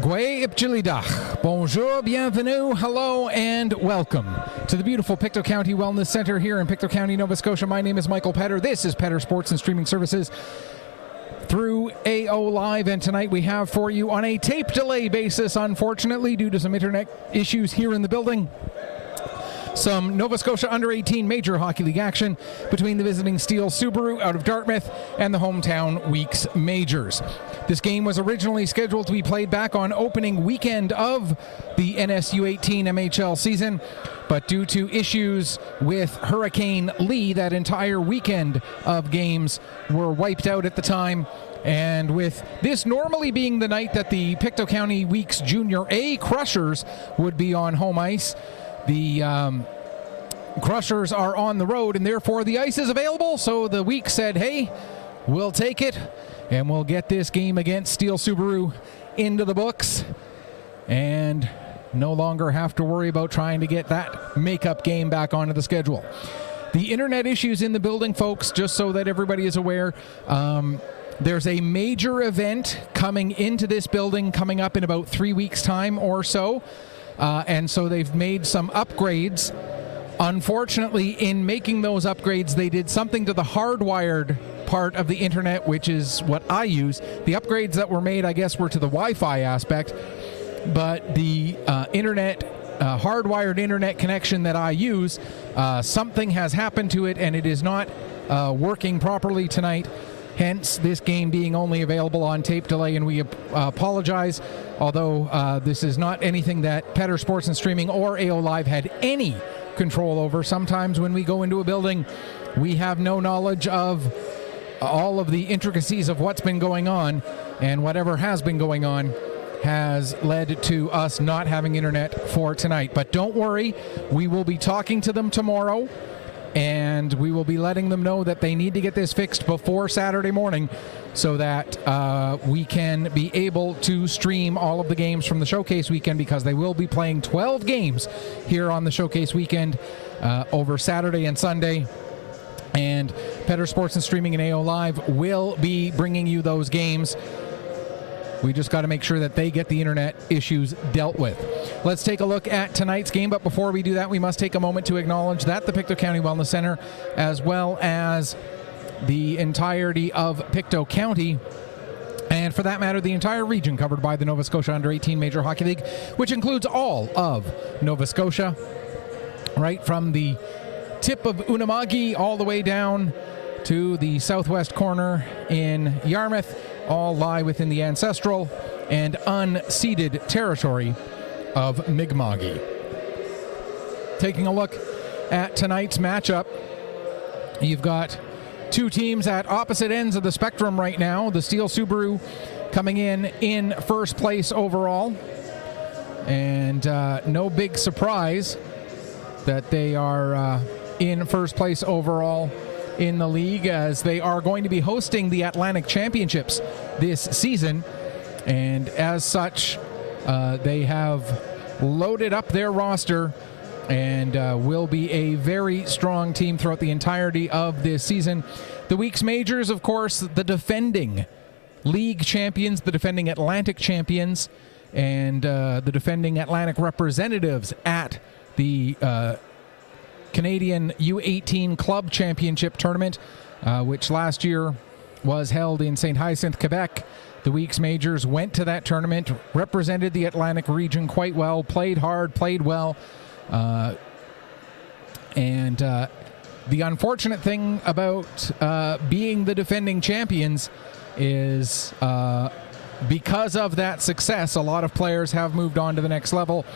Gwe Ipchilidach. Bonjour, bienvenue, hello, and welcome to the beautiful Pictou County Wellness Center here in Pictou County, Nova Scotia. My name is Michael Petter. This is Petter Sports and Streaming Services through AO Live, and tonight we have for you on a tape delay basis, unfortunately, due to some internet issues here in the building, some Nova Scotia Under-18 Major Hockey League action between the visiting Steele Subaru out of Dartmouth and the hometown Weeks Majors. This game was originally scheduled to be played back on opening weekend of the NSU18MHL season, but due to issues with Hurricane Lee, that entire weekend of games were wiped out at the time. And with this normally being the night that the Pictou County Weeks Junior A Crushers would be on home ice, the Crushers are on the road, and therefore the ice is available. So the Weeks said, hey, we'll take it, and we'll get this game against Steele Subaru into the books, and no longer have to worry about trying to get that makeup game back onto the schedule. The internet issues in the building, folks, just so that everybody is aware, there's a major event coming into this building coming up in about 3 weeks' time or so. And so they've made some upgrades. Unfortunately, in making those upgrades, they did something to the hardwired part of the internet, which is what I use. The upgrades that were made, I guess, were to the Wi-Fi aspect, but the hardwired internet connection that I use, something has happened to it, and it is not working properly tonight. Hence, this game being only available on tape delay, and we apologize, although this is not anything that Petter Sports and Streaming or AO Live had any control over. Sometimes when we go into a building, we have no knowledge of all of the intricacies of what's been going on, and whatever has been going on has led to us not having internet for tonight. But don't worry, we will be talking to them tomorrow, and we will be letting them know that they need to get this fixed before Saturday morning so that we can be able to stream all of the games from the Showcase weekend, because they will be playing 12 games here on the Showcase weekend over Saturday and Sunday. And Petter Sports and Streaming and AO Live will be bringing you those games. We just got to make sure that they get the internet issues dealt with. Let's take a look at tonight's game, but before we do that, we must take a moment to acknowledge that the Pictou County Wellness Center, as well as the entirety of Pictou County, and for that matter, the entire region covered by the Nova Scotia Under-18 Major Hockey League, which includes all of Nova Scotia, right from the tip of Unama'ki all the way down to the southwest corner in Yarmouth, all lie within the ancestral and unceded territory of Mi'kma'ki. Taking a look at tonight's matchup, you've got two teams at opposite ends of the spectrum right now. The Steele Subaru coming in first place overall, and no big surprise that they are in first place overall in the league, as they are going to be hosting the Atlantic Championships this season, and as such they have loaded up their roster and will be a very strong team throughout the entirety of this season. The Weeks Majors, of course, the defending league champions, the defending Atlantic champions, and the defending Atlantic representatives at the Canadian U18 Club Championship Tournament, which last year was held in St. Hyacinthe, Quebec. The Weeks Majors went to that tournament, represented the Atlantic region quite well, played hard, played well. And the unfortunate thing about being the defending champions is because of that success, a lot of players have moved on to the next level.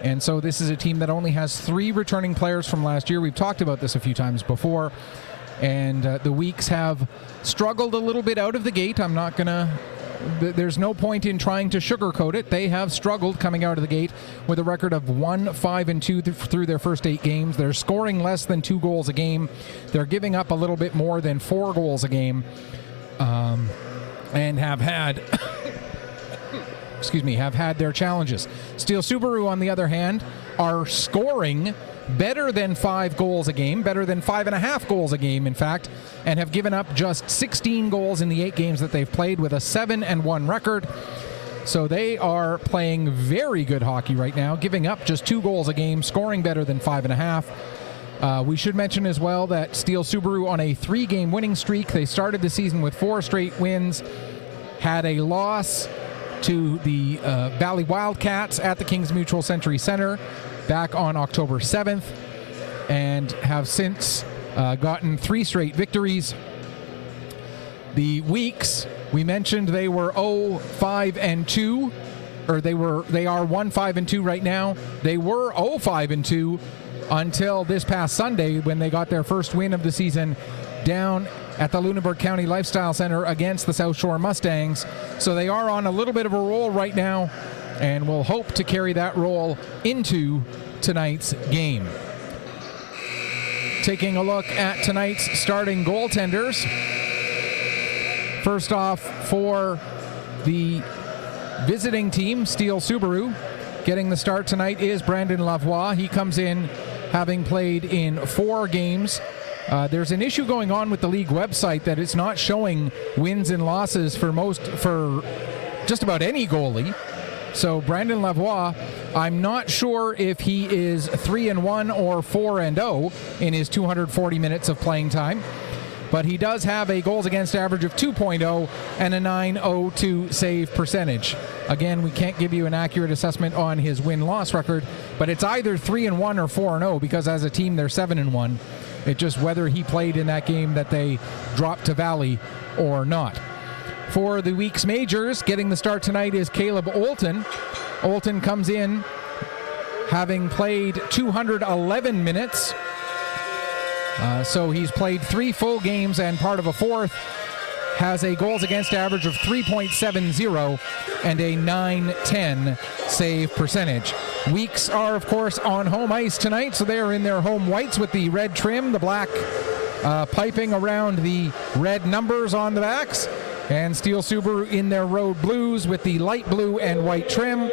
And so this is a team that only has 3 returning players from last year. We've talked about this a few times before. And the Weeks have struggled a little bit out of the gate. I'm not going to... There's no point in trying to sugarcoat it. They have struggled coming out of the gate with a record of 1-5-2 through their first 8 games. They're scoring less than 2 goals a game. They're giving up a little bit more than 4 goals a game. And have had... have had their challenges. Steele Subaru, on the other hand, are scoring better than 5 goals a game, better than 5.5 goals a game, in fact, and have given up just 16 goals in the 8 games that they've played, with a 7-1 record. So they are playing very good hockey right now, giving up just 2 goals a game, scoring better than 5.5. We should mention as well that Steele Subaru on a 3-game winning streak. They started the season with 4 straight wins, had a loss to the Valley Wildcats at the Kings Mutual Century Center back on October 7th, and have since gotten 3 straight victories. The weeks, we mentioned they were 0-5-2, or they are 1-5-2 right now. They were 0-5-2 until this past Sunday when they got their first win of the season down at the Lunenburg County Lifestyle Center against the South Shore Mustangs. So they are on a little bit of a roll right now, and will hope to carry that roll into tonight's game. Taking a look at tonight's starting goaltenders. First off, for the visiting team, Steele Subaru, getting the start tonight is Brandon Lavoie. He comes in having played in 4 games. There's an issue going on with the league website that it's not showing wins and losses for just about any goalie. So Brandon Lavoie, I'm not sure if he is 3-1 or 4-0 in his 240 minutes of playing time, but he does have a goals against average of 2.0 and a .902 save percentage. Again, we can't give you an accurate assessment on his win-loss record, but it's either 3-1 or 4-0, because as a team they're 7-1. It's just whether he played in that game that they dropped to Valley or not. For the week's majors, getting the start tonight is Caleb Olton. Olton comes in having played 211 minutes. So he's played 3 full games and part of a 4th. Has a goals against average of 3.70 and a .910 save percentage. Weeks are, of course, on home ice tonight, so they are in their home whites with the red trim, the black piping around the red numbers on the backs, and Steele Subaru in their road blues with the light blue and white trim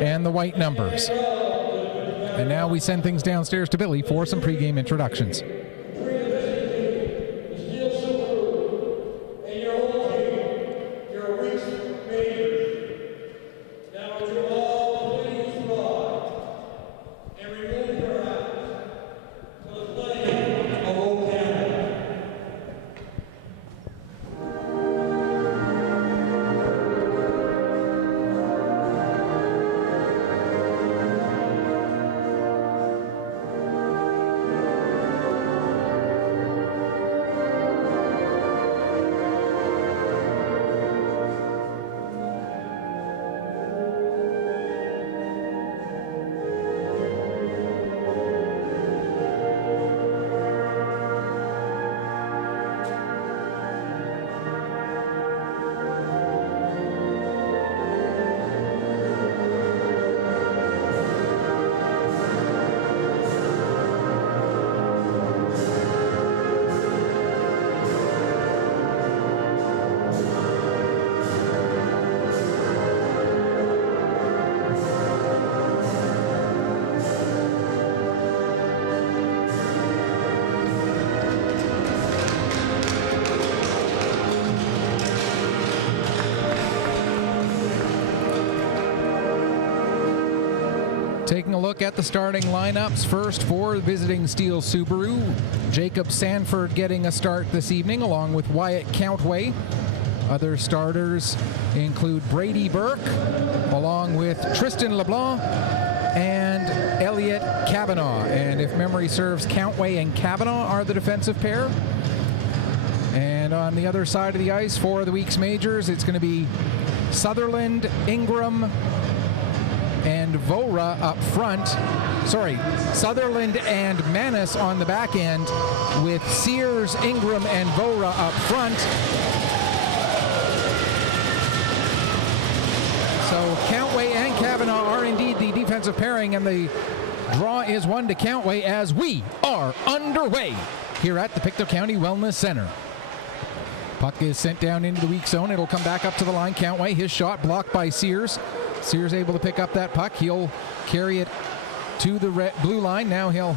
and the white numbers. And now we send things downstairs to Billy for some pregame introductions. Taking a look at the starting lineups, first for visiting Steele Subaru, Jacob Sanford getting a start this evening along with Wyatt Countway. Other starters include Brady Burke along with Tristan LeBlanc and Elliot Cavanaugh. And if memory serves, Countway and Cavanaugh are the defensive pair. And on the other side of the ice for the week's majors, it's going to be Sutherland, Ingram, and Vora up front. Sutherland and Manis on the back end, with Sears, Ingram, and Vora up front. So Countway and Cavanaugh are indeed the defensive pairing, and the draw is 1 to Countway as we are underway here at the Pictou County Wellness Center. Puck is sent down into the weak zone. It'll come back up to the line. Countway, his shot blocked by Sears. Sears able to pick up that puck. He'll carry it to the blue line. Now he'll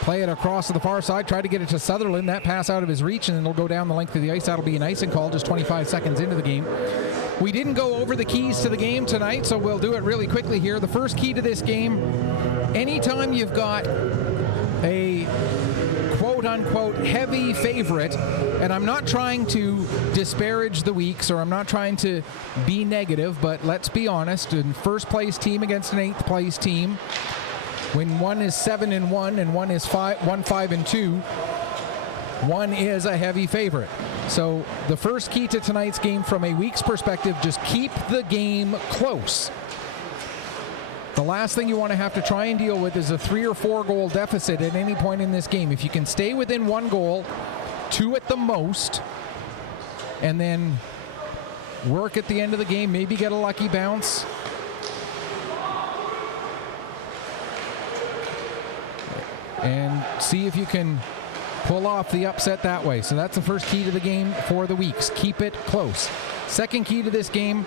play it across to the far side, try to get it to Sutherland. That pass out of his reach, and it'll go down the length of the ice. That'll be an icing call just 25 seconds into the game. We didn't go over the keys to the game tonight, so we'll do it really quickly here. The first key to this game, anytime you've got a quote-unquote heavy favorite, and I'm not trying to disparage the weeks, or I'm not trying to be negative, but let's be honest, a first-place team against an 8th-place team, when one is 7-1 and one is 5-2, one is a heavy favorite. So the first key to tonight's game from a week's perspective, just keep the game close. The last thing you want to have to try and deal with is a 3 or 4 goal deficit at any point in this game. If you can stay within 1 goal, 2 at the most, and then work at the end of the game, maybe get a lucky bounce. And see if you can pull off the upset that way. So that's the first key to the game for the weeks. Keep it close. Second key to this game,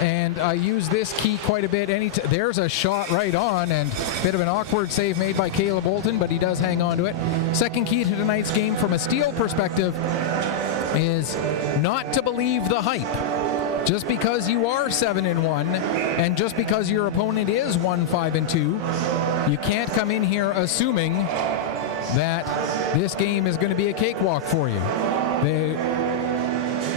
and I use this key quite a bit. There's a shot right on, and a bit of an awkward save made by Caleb Olton, but he does hang on to it. Second key to tonight's game from a Steele perspective is not to believe the hype. Just because you are 7-1 and just because your opponent is 1-5-2, you can't come in here assuming that this game is going to be a cakewalk for you. The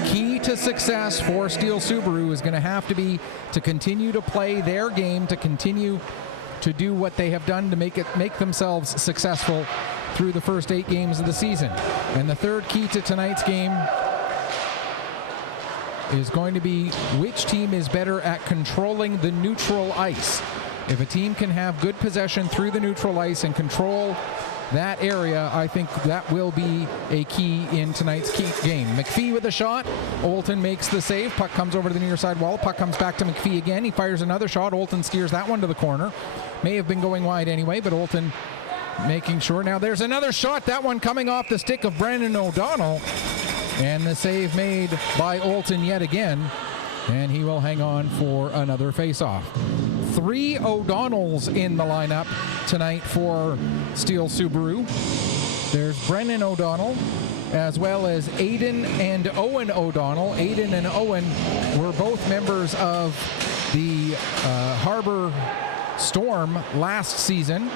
key to success for Steele Subaru is going to have to be to continue to play their game, to continue to do what they have done to make themselves successful through the first 8 games of the season. And the third key to tonight's game is going to be which team is better at controlling the neutral ice. If a team can have good possession through the neutral ice and control that area, I think that will be a key in tonight's game. McPhee with a shot. Olton makes the save. Puck comes over to the near side wall. Puck comes back to McPhee again. He fires another shot. Olton steers that one to the corner. May have been going wide anyway, but Olton making sure. Now there's another shot. That one coming off the stick of Brendan O'Donnell. And the save made by Olton yet again. And he will hang on for another face-off. 3 O'Donnells in the lineup tonight for Steele Subaru. There's Brennan O'Donnell, as well as Aiden and Owen O'Donnell. Aiden and Owen were both members of the Harbor Storm last season.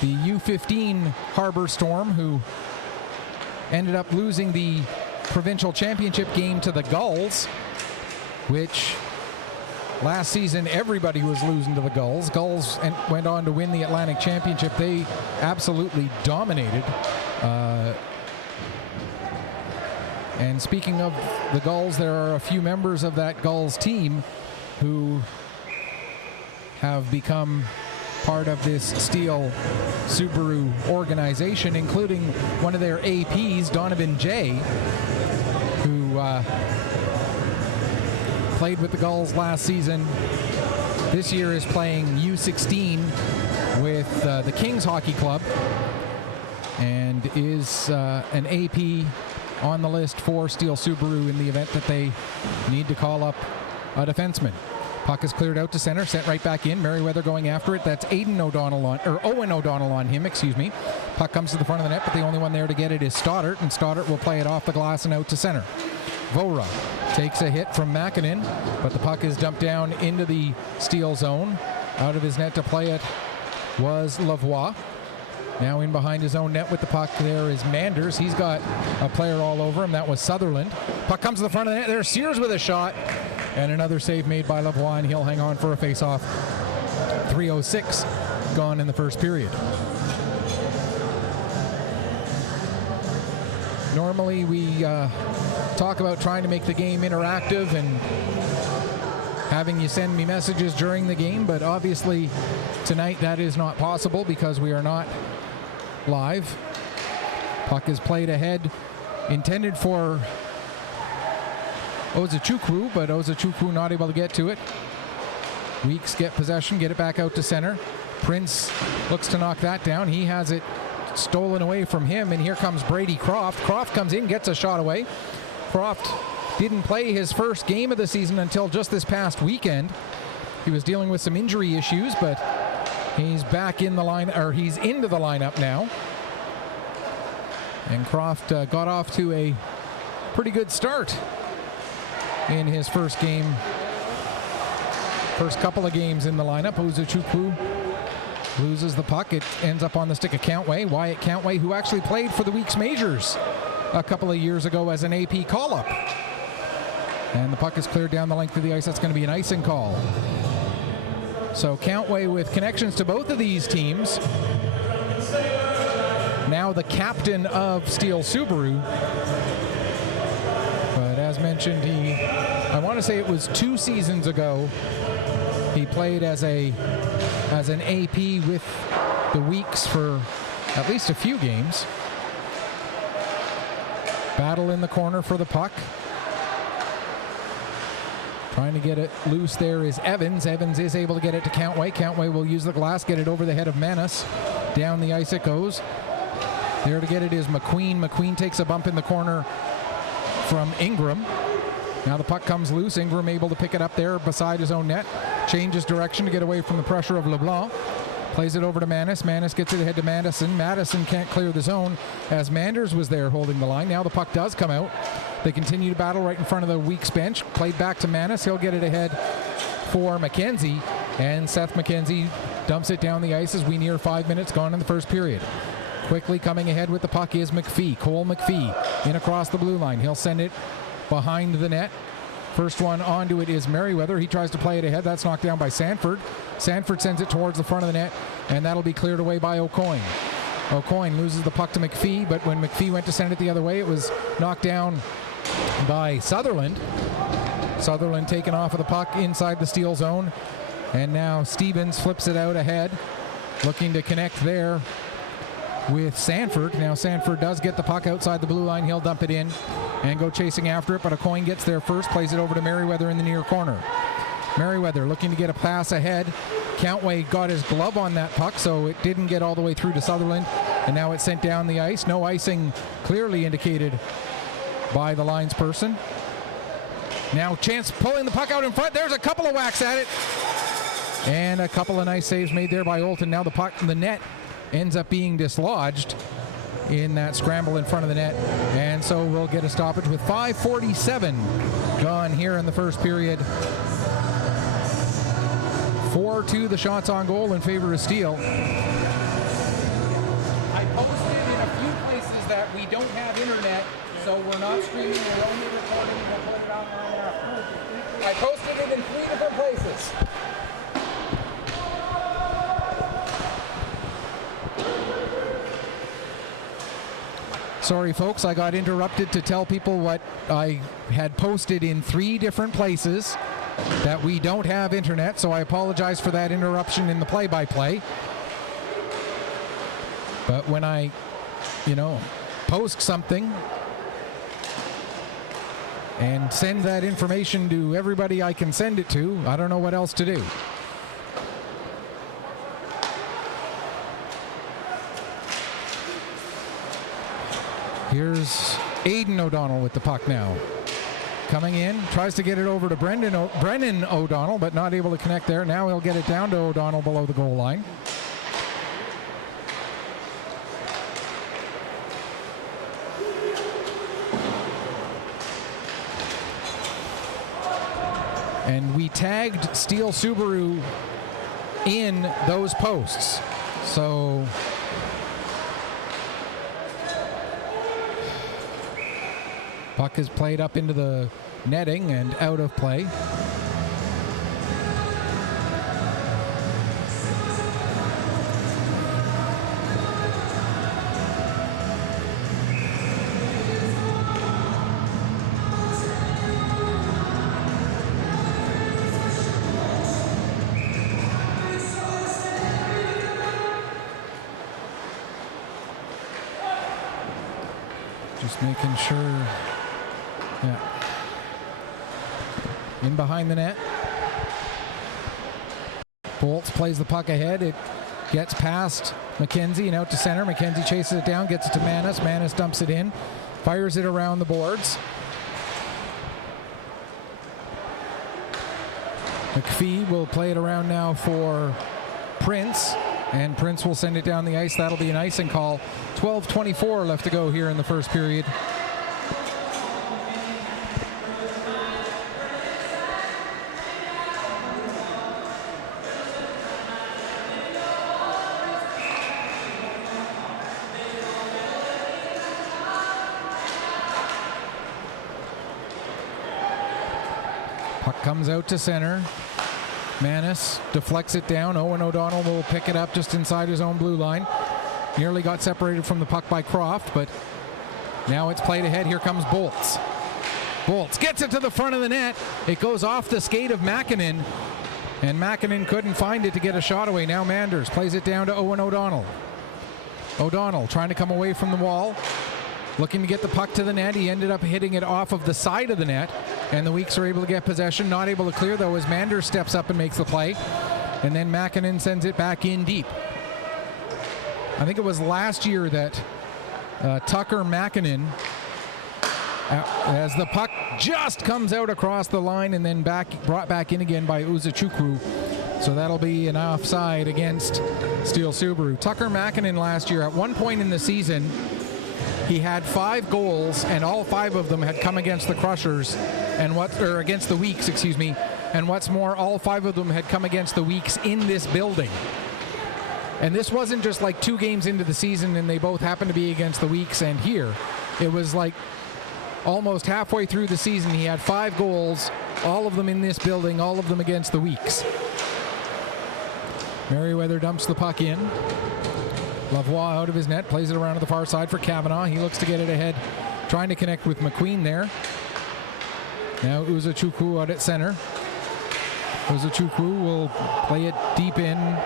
The U15 Harbor Storm, who ended up losing the provincial championship game to the Gulls, which last season everybody was losing to the Gulls. Gulls went on to win the Atlantic Championship. They absolutely dominated. And speaking of the Gulls, there are a few members of that Gulls team who have become part of this Steele Subaru organization, including one of their APs, Donovan Jay, who played with the Gulls last season. This year is playing U16 with the Kings Hockey Club and is an AP on the list for Steele Subaru in the event that they need to call up a defenseman. Puck is cleared out to center, sent right back in. Merriweather going after it. That's Owen O'Donnell on him, excuse me. Puck comes to the front of the net, but the only one there to get it is Stoddart, and Stoddart will play it off the glass and out to center. Vora takes a hit from Makinen, but the puck is dumped down into the Steele zone. Out of his net to play it was Lavoie. Now in behind his own net with the puck there is Manders. He's got a player all over him. That was Sutherland. Puck comes to the front of the net. There's Sears with a shot. And another save made by Lavoie, and he'll hang on for a face-off. 3:06 gone in the first period. Normally we talk about trying to make the game interactive and having you send me messages during the game, but obviously tonight that is not possible because we are not live. Puck is played ahead, intended for Ozachukwu, but Ozachukwu not able to get to it. Weeks get possession, get it back out to center. Prince looks to knock that down. He has it stolen away from him, and here comes Brady Croft. Croft comes in, gets a shot away. Croft didn't play his first game of the season until just this past weekend. He was dealing with some injury issues, but he's back in the line, or he's into the lineup now. And Croft got off to a pretty good start in his first couple of games in the lineup. Uzuchukwu loses the puck. It ends up on the stick of Countway. Wyatt Countway, who actually played for the Weeks Majors a couple of years ago as an AP call-up. And the puck is cleared down the length of the ice. That's going to be an icing call. So Countway with connections to both of these teams. Now the captain of Steele Subaru. But as mentioned, I want to say it was 2 seasons ago, he played as an AP with the Weeks for at least a few games. Battle in the corner for the puck. Trying to get it loose there is Evans. Evans is able to get it to Countway. Countway will use the glass, get it over the head of Menace. Down the ice it goes. There to get it is McQueen. McQueen takes a bump in the corner from Ingram. Now the puck comes loose. Ingram able to pick it up there beside his own net. Changes direction to get away from the pressure of LeBlanc. Plays it over to Manis. Manis gets it ahead to Madison. Madison can't clear the zone as Manders was there holding the line. Now the puck does come out. They continue to battle right in front of the Weeks bench. Played back to Manis. He'll get it ahead for McKenzie. And Seth McKenzie dumps it down the ice as we near 5 minutes gone in the first period. Quickly coming ahead with the puck is McPhee. Cole McPhee in across the blue line. He'll send it behind the net. First one onto it is Merriweather. He tries to play it ahead. That's knocked down by Sanford. Sanford sends it towards the front of the net, and that'll be cleared away by O'Coin. O'Coin loses the puck to McPhee, but when McPhee went to send it the other way, it was knocked down by Sutherland. Sutherland taken off of the puck inside the Steele zone, and now Stevens flips it out ahead, looking to connect there with Sanford. Now Sanford does get the puck outside the blue line. He'll dump it in and go chasing after it, but O'Coin gets there first, plays it over to Merriweather in the near corner. Merriweather looking to get a pass ahead. Countway got his glove on that puck, so it didn't get all the way through to Sutherland, and now it's sent down the ice. No icing clearly indicated by the lines person. Now Chance pulling the puck out in front. There's a couple of whacks at it, and a couple of nice saves made there by Olton. Now the puck in the net ends up being dislodged in that scramble in front of the net, and so we'll get a stoppage with 5:47 gone here in the first period. 4-2 the shots on goal in favor of Steele. I posted in a few places that we don't have internet, so we're not streaming, we're only recording, and we'll put it online after. I posted it in 3 different places. Sorry folks, I got interrupted to tell people what I had posted in 3 different places, that we don't have internet, so I apologize for that interruption in the play-by-play. But when I, post something and send that information to everybody I can send it to, I don't know what else to do. Here's Aidan O'Donnell with the puck now. Coming in, tries to get it over to Brennan O'Donnell, but not able to connect there. Now he'll get it down to O'Donnell below the goal line. And we tagged Steele Subaru in those posts. So puck is played up into the netting and out of play. Just making sure. Yeah. In behind the net. Bolts plays the puck ahead. It gets past McKenzie and out to center. McKenzie chases it down, gets it to Manis. Manis dumps it in, fires it around the boards. McPhee will play it around now for Prince, and Prince will send it down the ice. That'll be an icing call. 12:24 left to go here in the first period. Puck comes out to center. Manis deflects it down. Owen O'Donnell will pick it up just inside his own blue line. Nearly got separated from the puck by Croft, but now it's played ahead. Here comes Bolts. Bolts gets it to the front of the net. It goes off the skate of Makinen, and Makinen couldn't find it to get a shot away. Now Manders plays it down to Owen O'Donnell. O'Donnell trying to come away from the wall, looking to get the puck to the net. He ended up hitting it off of the side of the net, and the Weeks are able to get possession. Not able to clear, though, as Manders steps up and makes the play, and then Makinen sends it back in deep. I think it was last year that Tucker Makinen, as the puck just comes out across the line and then brought back in again by Uzuchukwu. So that'll be an offside against Steele Subaru. Tucker Makinen last year, at one point in the season, he had 5 goals, and all 5 of them had come against the Crushers, against the Weeks, excuse me. And what's more, all 5 of them had come against the Weeks in this building. And this wasn't just like 2 games into the season and they both happened to be against the Weeks and here. It was like almost halfway through the season, he had 5 goals, all of them in this building, all of them against the Weeks. Merriweather dumps the puck in. Lavoie out of his net, plays it around to the far side for Kavanaugh. He looks to get it ahead, trying to connect with McQueen there. Now Uzuchukwu out at center. Uzuchukwu will play it deep in.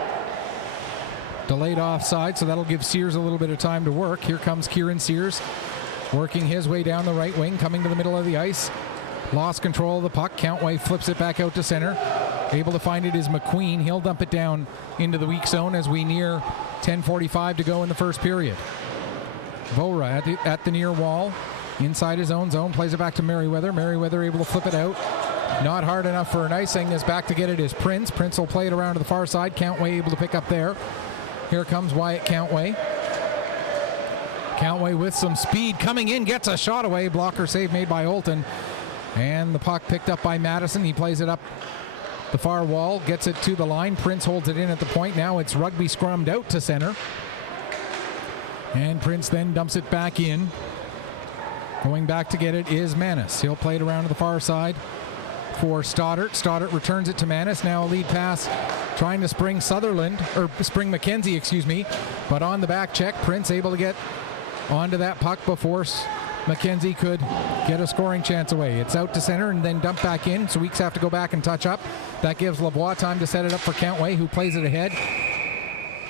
Delayed offside, so that'll give Sears a little bit of time to work. Here comes Kieran Sears, working his way down the right wing, coming to the middle of the ice. Lost control of the puck. Countway flips it back out to center. Able to find it is McQueen. He'll dump it down into the weak zone as we near 10:45 to go in the first period. Vora at the near wall, inside his own zone, plays it back to Merriweather. Merriweather able to flip it out. Not hard enough for an icing, as back to get it is Prince. Prince will play it around to the far side. Countway able to pick up there. Here comes Wyatt Countway. Countway with some speed coming in, gets a shot away. Blocker save made by Olton. And the puck picked up by Madison. He plays it up the far wall, gets it to the line. Prince holds it in at the point. Now it's Rugby scrummed out to center. And Prince then dumps it back in. Going back to get it is Manis. He'll play it around to the far side for Stoddart. Stoddart returns it to Manis. Now a lead pass trying to spring McKenzie, excuse me. But on the back check, Prince able to get onto that puck before McKenzie could get a scoring chance away. It's out to center and then dumped back in, so Weeks have to go back and touch up. That gives Lavoie time to set it up for Countway, who plays it ahead.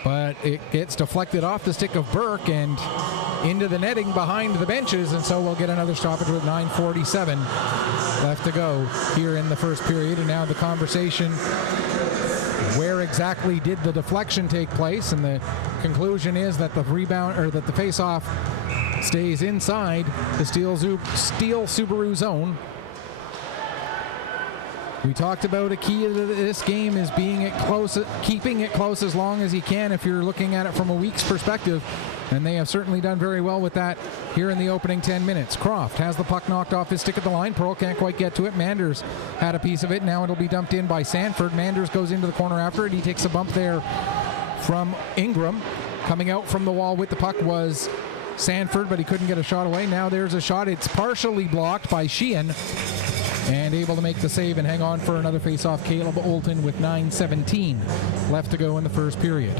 But it gets deflected off the stick of Burke and into the netting behind the benches, and so we'll get another stoppage with 9:47 left to go here in the first period. And now the conversation, where exactly did the deflection take place? And the conclusion is that the rebound, or that the face-off, stays inside the Steele Subaru zone. We talked about a key to this game is keeping it close as long as you can if you're looking at it from a Weeks perspective, and they have certainly done very well with that here in the opening 10 minutes. Croft has the puck knocked off his stick at the line. Pearl can't quite get to it. Manders had a piece of it. Now it'll be dumped in by Sanford. Manders goes into the corner after it. He takes a bump there from Ingram. Coming out from the wall with the puck was Sanford, but he couldn't get a shot away. Now there's a shot. It's partially blocked by Sheehan, and able to make the save and hang on for another face-off, Caleb Olton, with 9:17 left to go in the first period.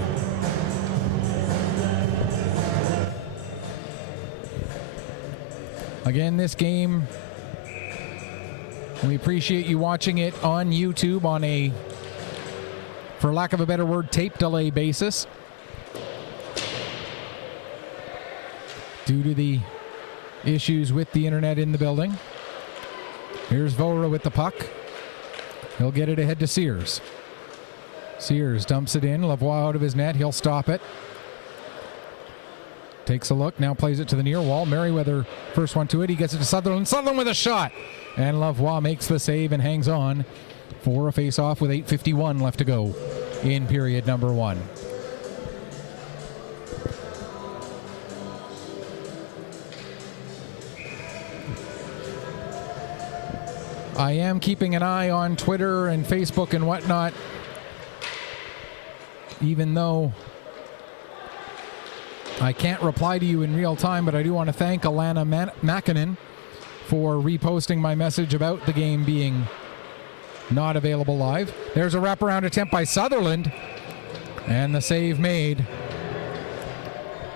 Again, this game, we appreciate you watching it on YouTube on a, for lack of a better word, tape delay basis, due to the issues with the internet in the building. Here's Vora with the puck. He'll get it ahead to Sears. Sears dumps it in. Lavoie out of his net. He'll stop it. Takes a look. Now plays it to the near wall. Merriweather first one to it. He gets it to Sutherland. Sutherland with a shot. And Lavoie makes the save and hangs on for a face-off with 8:51 left to go in period number 1. I am keeping an eye on Twitter and Facebook and whatnot, even though I can't reply to you in real time, but I do want to thank Alana Makinen for reposting my message about the game being not available live. There's a wraparound attempt by Sutherland, and the save made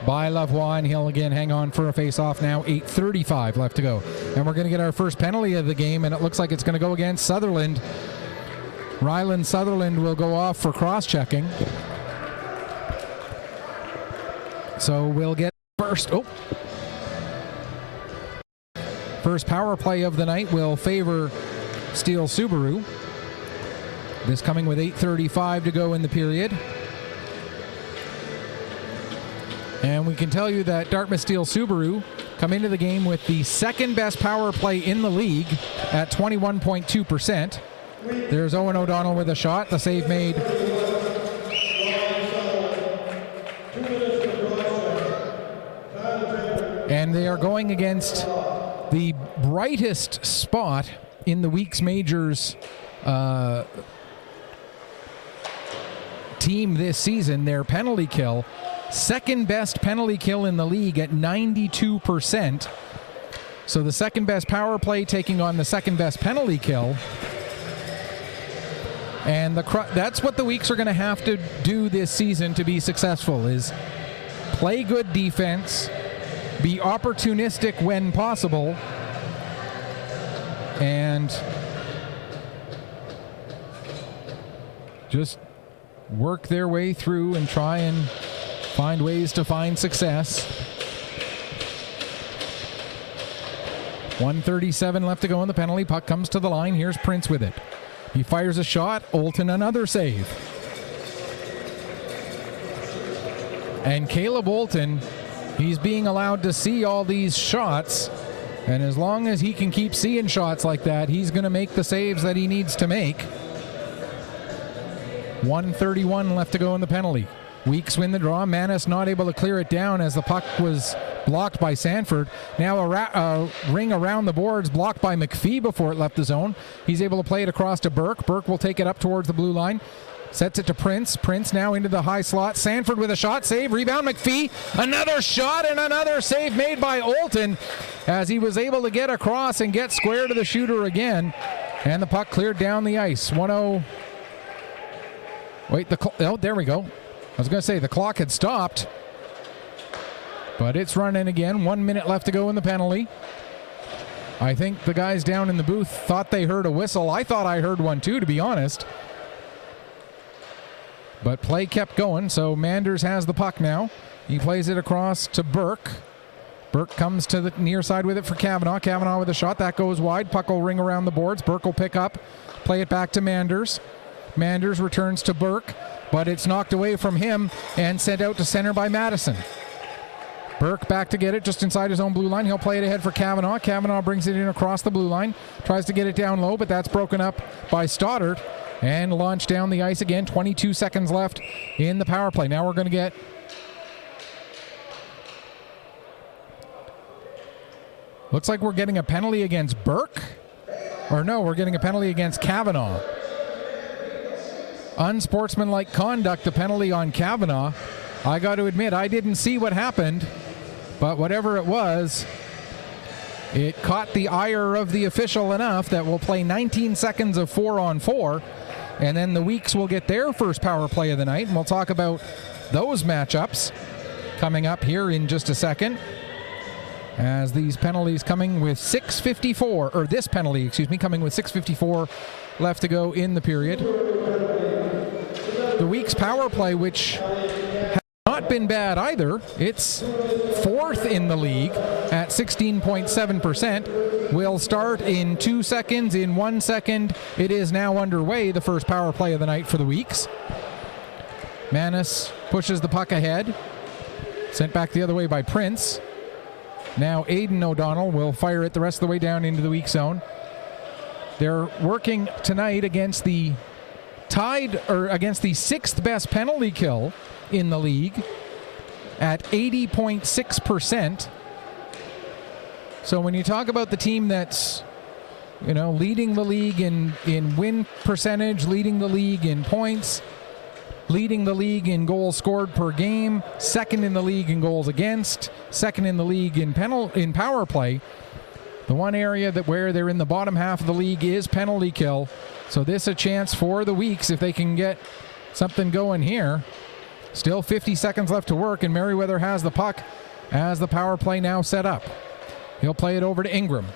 by Lavoie, and he'll again hang on for a face-off now. 8:35 left to go. And we're going to get our first penalty of the game, and it looks like it's going to go against Sutherland. Ryland Sutherland will go off for cross-checking. So we'll get first power play of the night will favor Steele Subaru. This coming with 8:35 to go in the period. And we can tell you that Dartmouth Steele Subaru come into the game with the second best power play in the league at 21.2%. There's Owen O'Donnell with a shot. The save made. And they are going against the brightest spot in the week's majors team this season, their penalty kill. Second best penalty kill in the league at 92%. So the second best power play taking on the second best penalty kill. And that's what the Weeks are going to have to do this season to be successful, is play good defense, be opportunistic when possible, and just work their way through and try and find ways to find success. 1:37 left to go in the penalty. Puck comes to the line. Here's Prince with it. He fires a shot. Olton another save. And Caleb Olton, he's being allowed to see all these shots. And as long as he can keep seeing shots like that, he's going to make the saves that he needs to make. 1:31 left to go in the penalty. Weeks win the draw. Manis not able to clear it down as the puck was blocked by Sanford. Now a ring around the boards blocked by McPhee before it left the zone. He's able to play it across to Burke. Burke will take it up towards the blue line. Sets it to Prince. Prince now into the high slot. Sanford with a shot. Save. Rebound McPhee. Another shot and another save made by Olton as he was able to get across and get square to the shooter again. And the puck cleared down the ice. 1-0. Wait, there we go. I was going to say the clock had stopped, but it's running again. 1 minute left to go in the penalty. I think the guys down in the booth thought they heard a whistle. I thought I heard one too, to be honest. But play kept going, so Manders has the puck now. He plays it across to Burke. Burke comes to the near side with it for Kavanaugh. Kavanaugh with a shot. That goes wide. Puck will ring around the boards. Burke will pick up, play it back to Manders. Manders returns to Burke, but it's knocked away from him and sent out to center by Madison. Burke back to get it just inside his own blue line. He'll play it ahead for Kavanaugh. Kavanaugh brings it in across the blue line. Tries to get it down low, but that's broken up by Stoddard and launched down the ice again. 22 seconds left in the power play. Now we're going to get... Looks like we're getting a penalty against Burke. Or no, we're getting a penalty against Kavanaugh. Unsportsmanlike conduct, the penalty on Kavanaugh. I got to admit, I didn't see what happened, but whatever it was, it caught the ire of the official enough that we'll play 19 seconds of 4-on-4, and then the Weeks will get their first power play of the night, and we'll talk about those matchups coming up here in just a second. As these penalties coming with 6:54, or this penalty, excuse me, coming with 6:54 left to go in the period. The Weeks power play, which has not been bad either. It's fourth in the league at 16.7%. Will start in 2 seconds. In 1 second, it is now underway, the first power play of the night for the Weeks. Manis pushes the puck ahead. Sent back the other way by Prince. Now Aidan O'Donnell will fire it the rest of the way down into the weak zone. They're working tonight against the against the sixth best penalty kill in the league at 80.6%. So when you talk about the team that's, you know, leading the league in win percentage, leading the league in points, leading the league in goals scored per game, second in the league in goals against, second in the league in power play, the one area where they're in the bottom half of the league is penalty kill. So this a chance for the Weeks if they can get something going here. Still 50 seconds left to work, and Merriweather has the puck as the power play now set up. He'll play it over to Ingram.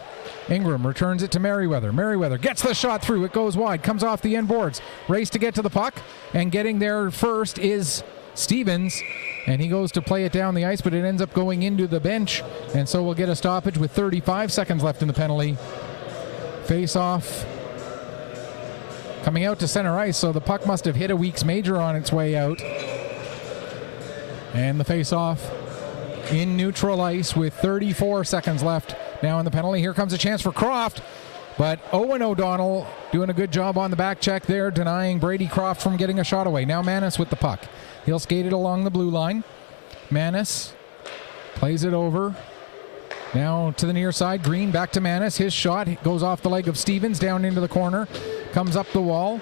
Ingram returns it to Merriweather. Merriweather gets the shot through. It goes wide. Comes off the end boards. Race to get to the puck. And getting there first is Stevens. And he goes to play it down the ice, but it ends up going into the bench. And so we'll get a stoppage with 35 seconds left in the penalty. Face off. Coming out to center ice, so the puck must have hit a Weeks major on its way out. And the face off in neutral ice with 34 seconds left now in the penalty. Here comes a chance for Croft, but Owen O'Donnell doing a good job on the back check there, denying Brady Croft from getting a shot away. Now Manis with the puck. He'll skate it along the blue line. Manis plays it over. Now to the near side. Green back to Manis. His shot goes off the leg of Stevens down into the corner. Comes up the wall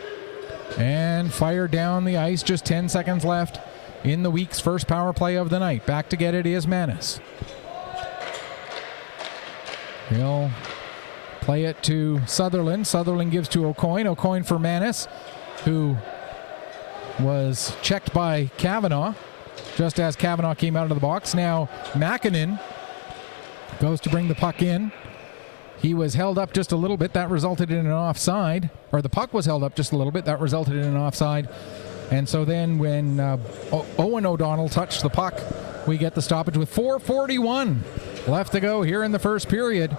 and fired down the ice. Just 10 seconds left in the Week's first power play of the night. Back to get it is Manis. He'll play it to Sutherland. Sutherland gives to O'Coin. O'Coin for Manis, who was checked by Kavanaugh just as Kavanaugh came out of the box. Now Makinen goes to bring the puck in. He was held up just a little bit. That resulted in an offside. Or the puck was held up just a little bit. That resulted in an offside. And so then when Owen O'Donnell touched the puck, we get the stoppage with 4:41 left to go here in the first period.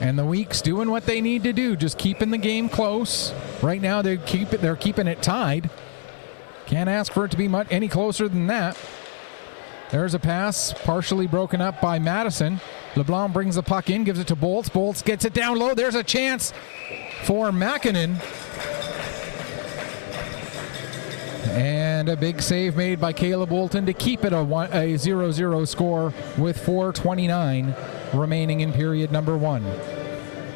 And the Weeks doing what they need to do, just keeping the game close. Right now they're keeping it tied. Can't ask for it to be much any closer than that. There's a pass partially broken up by Madison. LeBlanc brings the puck in, gives it to Bolts. Bolts gets it down low. There's a chance for Makinen. And a big save made by Caleb Bolton to keep it a 0-0 score with 4:29 remaining in period number 1.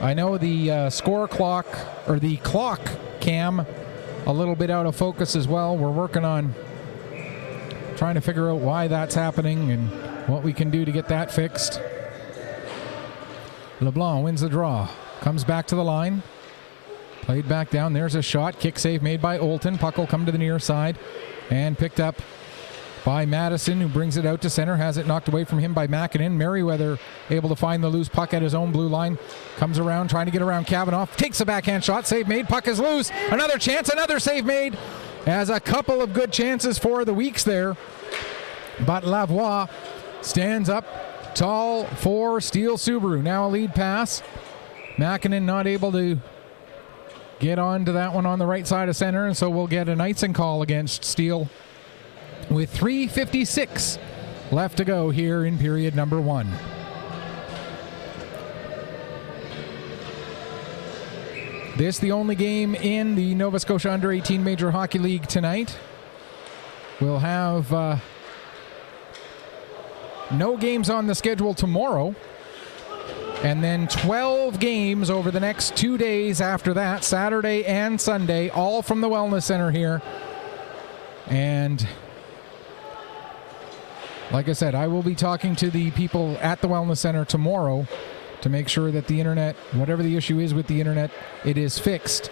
I know the score clock, or the clock cam, a little bit out of focus as well. We're working on trying to figure out why that's happening and what we can do to get that fixed. LeBlanc wins the draw. Comes back to the line. Played back down. There's a shot. Kick save made by Olton. Puck will come to the near side and picked up by Madison, who brings it out to center. Has it knocked away from him by Makinen. Merriweather able to find the loose puck at his own blue line. Comes around, trying to get around Kavanaugh. Takes a backhand shot. Save made. Puck is loose. Another chance. Another save made. As a couple of good chances for the Weeks there. But Lavoie stands up tall for Steele Subaru. Now a lead pass. Makinen not able to get on to that one on the right side of center, and so we'll get an icing call against Steele with 3:56 left to go here in period number 1. This the only game in the Nova Scotia Under-18 Major Hockey League tonight. We'll have no games on the schedule tomorrow. And then 12 games over the next 2 days after that, Saturday and Sunday, all from the Wellness Center here. And like I said, I will be talking to the people at the Wellness Center tomorrow to make sure that the internet, whatever the issue is with the internet, it is fixed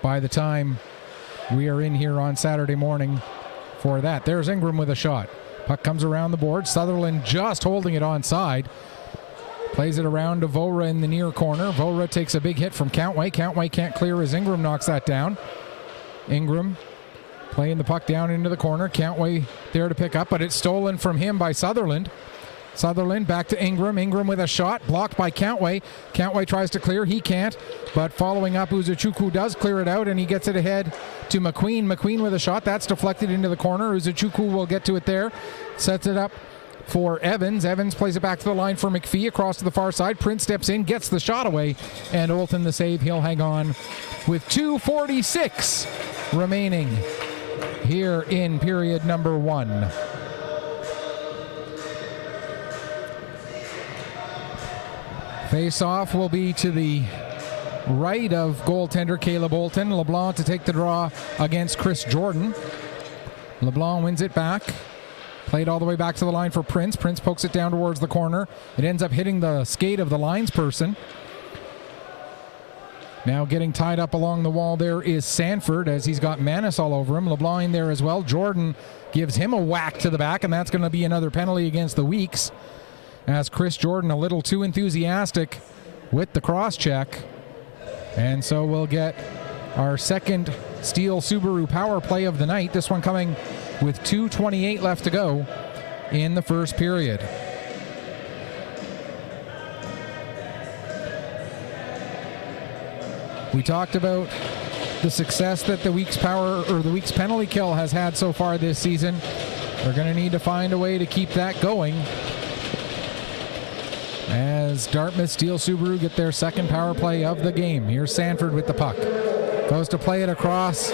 by the time we are in here on Saturday morning for that. There's Ingram with a shot. Puck comes around the board. Sutherland just holding it onside. Plays it around to Vora in the near corner. Vora takes a big hit from Countway. Countway can't clear as Ingram knocks that down. Ingram playing the puck down into the corner. Countway there to pick up, but it's stolen from him by Sutherland. Sutherland back to Ingram. Ingram with a shot blocked by Countway. Countway tries to clear. He can't, but following up, Uzuchukwu does clear it out, and he gets it ahead to McQueen. McQueen with a shot. That's deflected into the corner. Uzuchukwu will get to it there. Sets it up for Evans. Evans plays it back to the line for McPhee across to the far side. Prince steps in, gets the shot away, and Olton the save. He'll hang on with 2:46 remaining here in period number 1. Face-off will be to the right of goaltender Caleb Olton. LeBlanc to take the draw against Chris Jordan. LeBlanc wins it back. Played all the way back to the line for Prince. Prince pokes it down towards the corner. It ends up hitting the skate of the linesperson. Now getting tied up along the wall there is Sanford, as he's got Manis all over him. LeBlanc there as well. Jordan gives him a whack to the back, and that's going to be another penalty against the Weeks, as Chris Jordan a little too enthusiastic with the cross-check. And so we'll get our second Steele Subaru power play of the night, this one coming with 2:28 left to go in the first period. We talked about the success that the Weeks power or the Weeks penalty kill has had so far this season. They're going to need to find a way to keep that going, as Dartmouth Steele Subaru get their second power play of the game. Here's Sanford with the puck. Goes to play it across,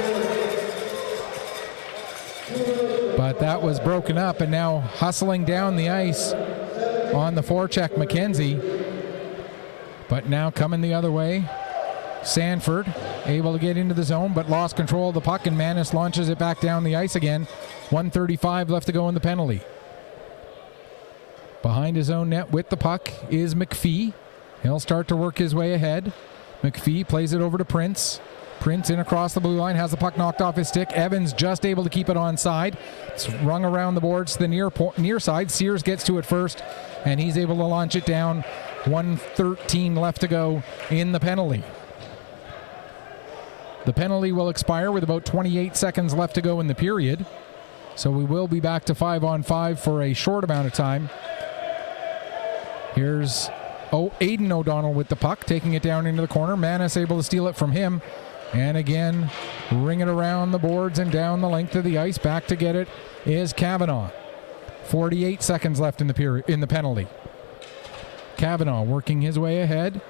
but that was broken up, and now hustling down the ice on the forecheck, McKenzie. But now coming the other way, Sanford able to get into the zone, but lost control of the puck, and Manis launches it back down the ice again. 1:35 left to go in the penalty. Behind his own net with the puck is McPhee. He'll start to work his way ahead. McPhee plays it over to Prince. Prince in across the blue line, has the puck knocked off his stick. Evans just able to keep it onside. It's rung around the boards to the near side. Sears gets to it first, and he's able to launch it down. 1:13 left to go in the penalty. The penalty will expire with about 28 seconds left to go in the period, so we will be back to 5-on-5 for a short amount of time. Here's Aidan O'Donnell with the puck, taking it down into the corner. Manis able to steal it from him, and again ring it around the boards and down the length of the ice. Back to get it is Kavanaugh. 48 seconds left in the penalty. Kavanaugh working his way ahead,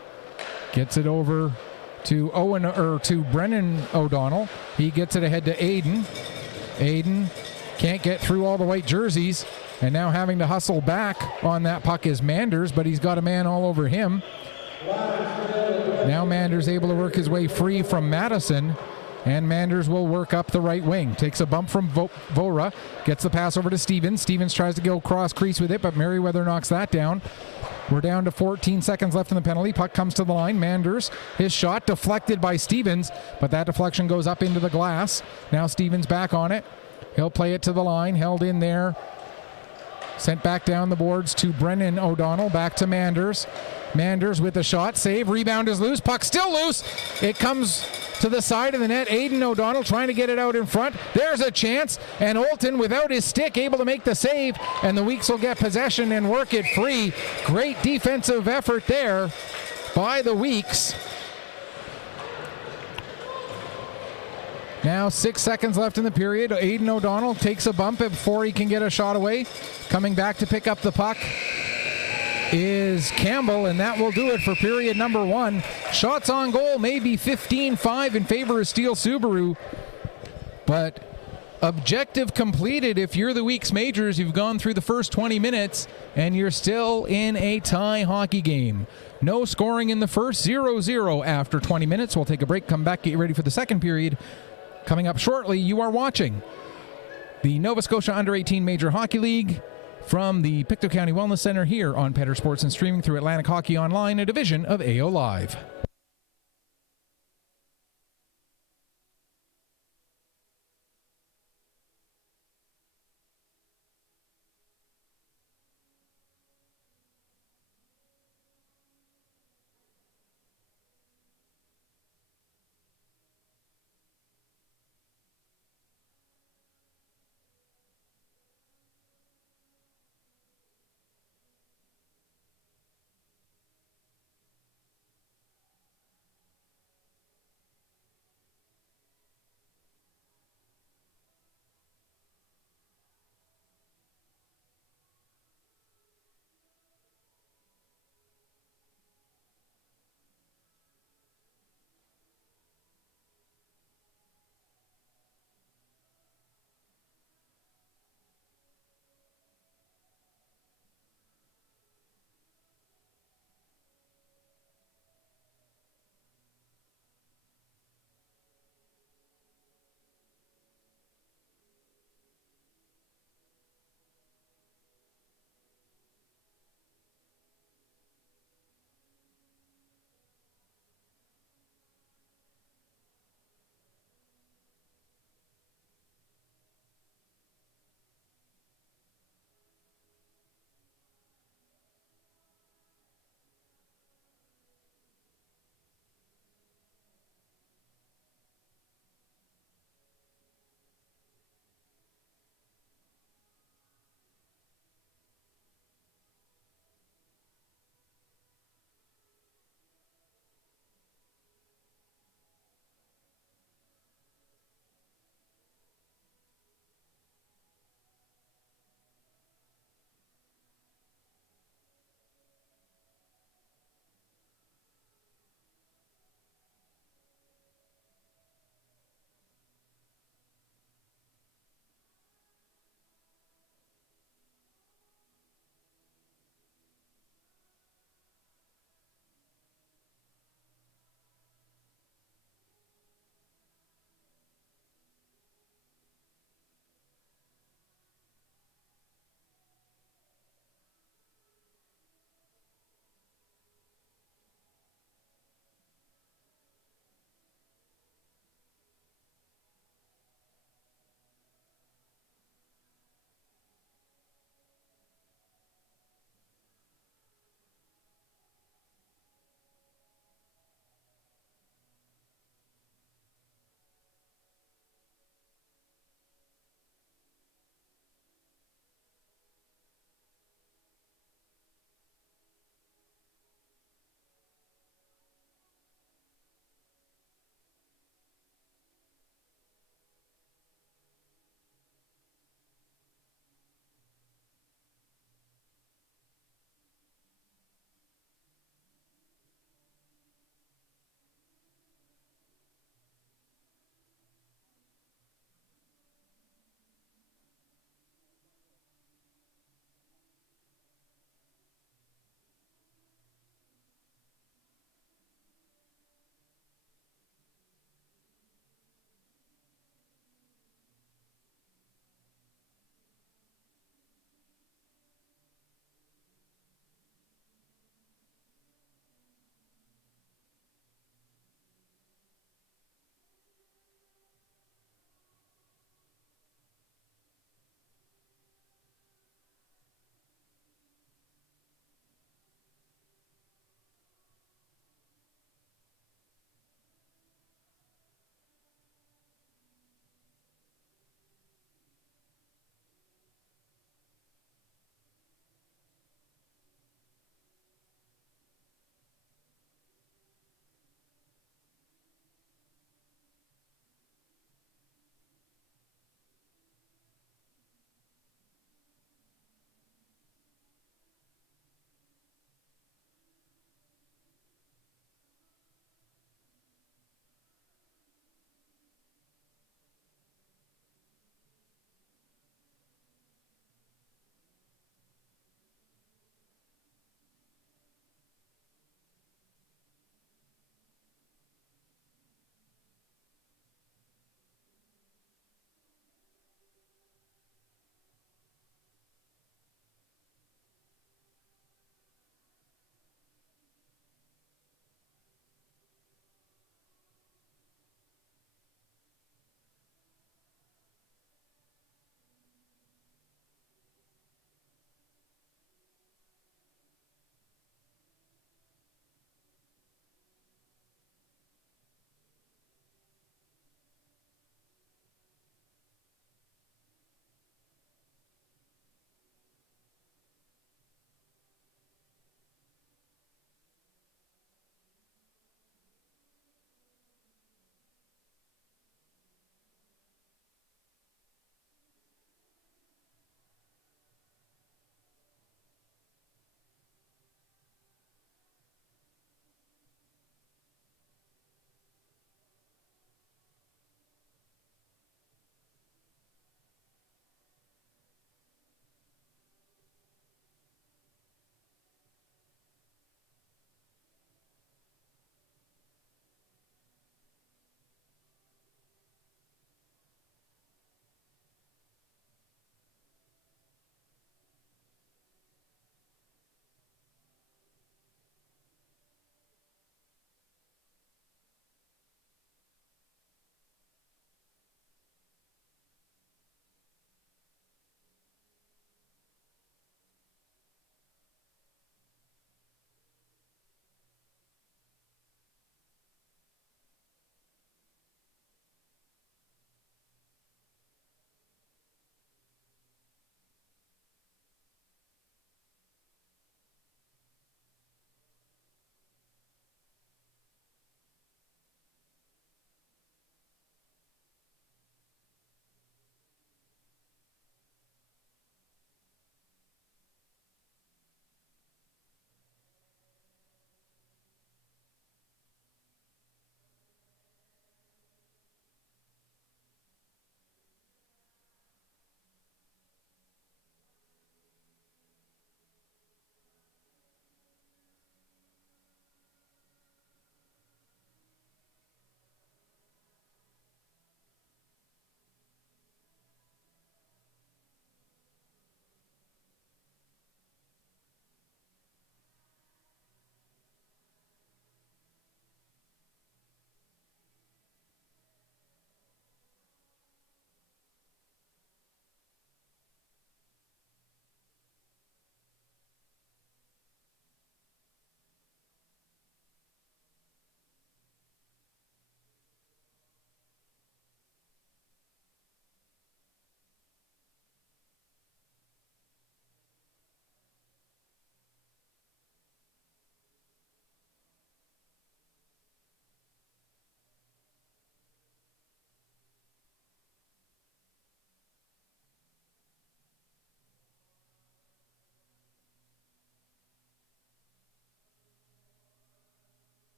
gets it over to Brennan O'Donnell. He gets it ahead to Aidan. Aidan can't get through all the white jerseys, and now having to hustle back on that puck is Manders, but he's got a man all over him. Now Manders able to work his way free from Madison, and Manders will work up the right wing. Takes a bump from Vora, gets the pass over to Stevens. Stevens tries to go cross crease with it, but Merriweather knocks that down. We're down to 14 seconds left in the penalty. Puck comes to the line. Manders, his shot deflected by Stevens, but that deflection goes up into the glass. Now Stevens back on it. He'll play it to the line, held in there. Sent back down the boards to Brennan O'Donnell, back to Manders. Manders with the shot, save, rebound is loose, puck still loose. It comes to the side of the net. Aidan O'Donnell trying to get it out in front. There's a chance, and Olton without his stick able to make the save, and the Weeks will get possession and work it free. Great defensive effort there by the Weeks. Now 6 seconds left in the period. Aidan O'Donnell takes a bump before he can get a shot away. Coming back to pick up the puck is Campbell, and that will do it for period number one. Shots on goal may be 15-5 in favor of Steele Subaru, but objective completed. If you're the Weeks Majors, you've gone through the first 20 minutes and you're still in a tie hockey game. No scoring in the first, 0-0 after 20 minutes. We'll take a break, come back, get ready for the second period. Coming up shortly, you are watching the Nova Scotia Under-18 Major Hockey League from the Pictou County Wellness Center here on Petter Sports and streaming through Atlantic Hockey Online, a division of AO Live.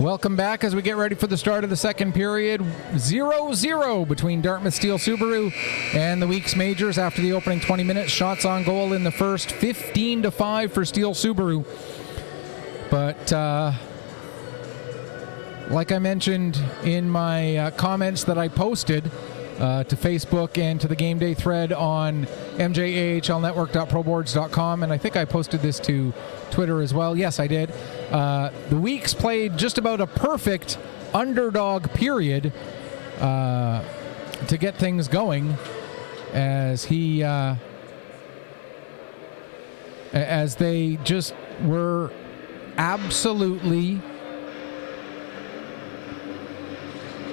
Welcome back as we get ready for the start of the second period. 0-0 between Dartmouth Steele Subaru and the week's majors after the opening 20 minutes. Shots on goal in the first, 15-5 for Steele Subaru. But like I mentioned in my comments that I posted to Facebook and to the game day thread on MJAHLnetwork.proboards.com, and I think I posted this to Twitter as well. Yes, I did. The Weeks played just about a perfect underdog period to get things going as they just were absolutely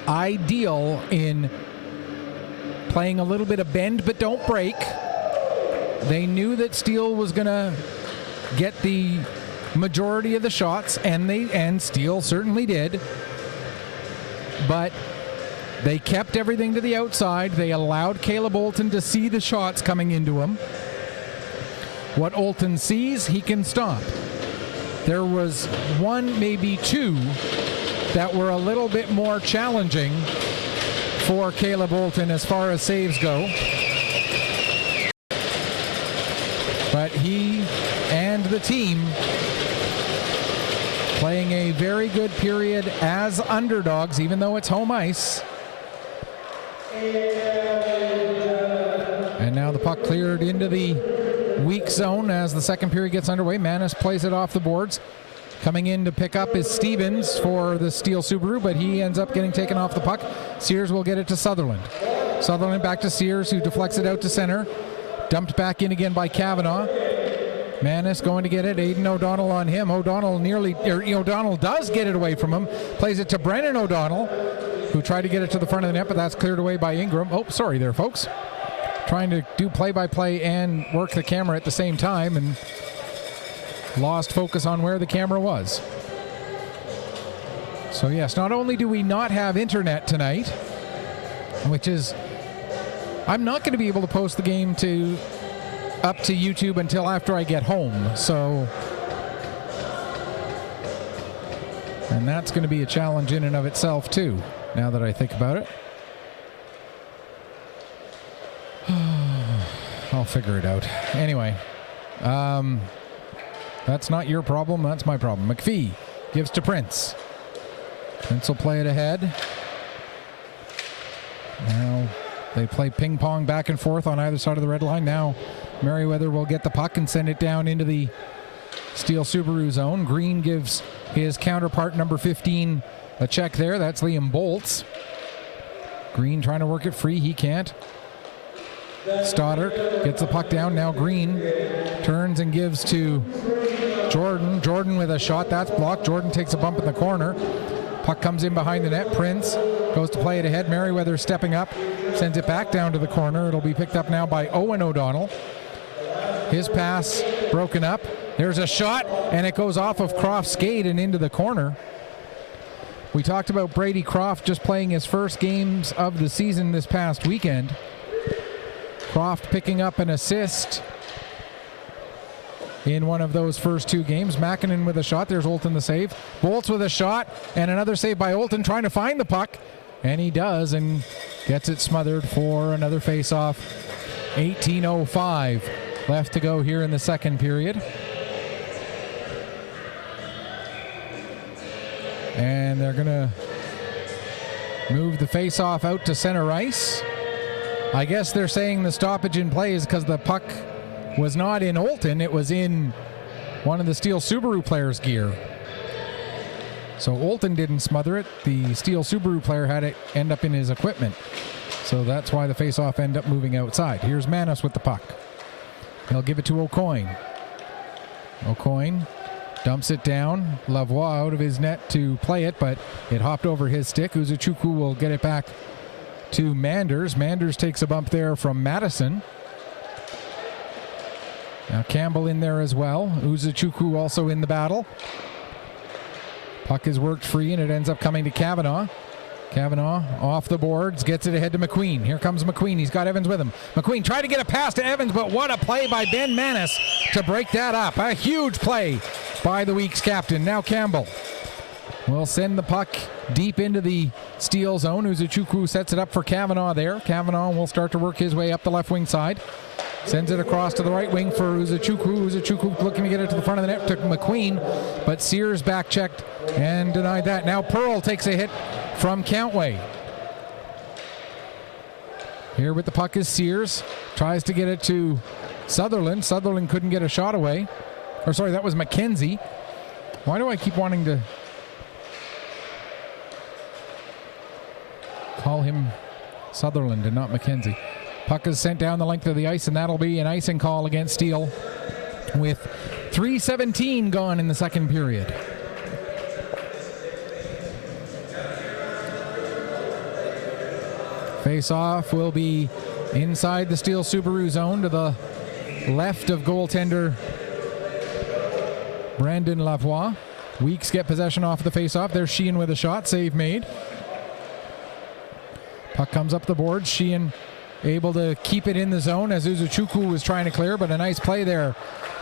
ideal in playing a little bit of bend but don't break. They knew that Steele was going to get the majority of the shots, and Steele certainly did. But they kept everything to the outside. They allowed Caleb Olton to see the shots coming into him. What Olton sees, he can stop. There was one, maybe two, that were a little bit more challenging for Caleb Olton as far as saves go. But he and the team playing a very good period as underdogs, even though it's home ice. And now the puck cleared into the weak zone as the second period gets underway. Manis plays it off the boards. Coming in to pick up is Stevens for the Steele Subaru, but he ends up getting taken off the puck. Sears will get it to Sutherland. Sutherland back to Sears, who deflects it out to center. Dumped back in again by Kavanaugh. Manis going to get it. Aidan O'Donnell on him. O'Donnell does get it away from him. Plays it to Brennan O'Donnell, who tried to get it to the front of the net, but that's cleared away by Ingram. Oh, sorry there, folks. Trying to do play-by-play and work the camera at the same time, and lost focus on where the camera was. So yes, not only do we not have internet tonight, which is, I'm not going to be able to post the game up to YouTube until after I get home. So, and that's going to be a challenge in and of itself too, now that I think about it. I'll figure it out. Anyway, that's not your problem, that's my problem. McPhee gives to Prince. Prince will play it ahead. Now they play ping pong back and forth on either side of the red line. Now Merriweather will get the puck and send it down into the Steele Subaru zone. Green gives his counterpart, number 15, a check there. That's Liam Bolts. Green trying to work it free. He can't. Stoddart gets the puck down. Now Green turns and gives to Jordan. Jordan with a shot. That's blocked. Jordan takes a bump in the corner. Puck comes in behind the net. Prince goes to play it ahead. Merriweather stepping up. Sends it back down to the corner. It'll be picked up now by Owen O'Donnell. His pass broken up. There's a shot, and it goes off of Croft's skate and into the corner. We talked about Brady Croft just playing his first games of the season this past weekend. Croft picking up an assist in one of those first two games. Makinen with a shot. There's Olton the save. Bolts with a shot, and another save by Olton trying to find the puck. And he does, and gets it smothered for another face-off. 18:05 left to go here in the second period. And they're going to move the face-off out to center ice. I guess they're saying the stoppage in play is because the puck was not in Olton, it was in one of the Steele Subaru players' gear. So Olton didn't smother it, the Steele Subaru player had it end up in his equipment. So that's why the face-off ended up moving outside. Here's Manis with the puck. He'll give it to O'Coin. O'Coin dumps it down. Lavoie out of his net to play it, but it hopped over his stick. Uzuchukwu will get it back to Manders. Manders takes a bump there from Madison. Now Campbell in there as well. Uzuchukwu also in the battle. Puck is worked free, and it ends up coming to Kavanaugh. Kavanaugh off the boards, gets it ahead to McQueen. Here comes McQueen. He's got Evans with him. McQueen tried to get a pass to Evans, but what a play by Ben Manis to break that up. A huge play by the Weeks captain. Now Campbell will send the puck deep into the Steele zone. Uzuchukwu sets it up for Kavanaugh there. Kavanaugh will start to work his way up the left wing side. Sends it across to the right wing for Uzuchukwu. Uzuchukwu looking to get it to the front of the net to McQueen, but Sears back checked and denied that. Now Pearl takes a hit from Countway. Here with the puck is Sears. Tries to get it to Sutherland. Sutherland couldn't get a shot away. Or sorry, that was McKenzie. Why do I keep wanting to call him Sutherland and not McKenzie? Puck is sent down the length of the ice, and that'll be an icing call against Steele with 3:17 gone in the second period. Face-off will be inside the Steele Subaru zone to the left of goaltender Brandon Lavoie. Weeks get possession off the face-off. There's Sheehan with a shot. Save made. Puck comes up the board. Sheehan able to keep it in the zone as Uzuchukwu was trying to clear, but a nice play there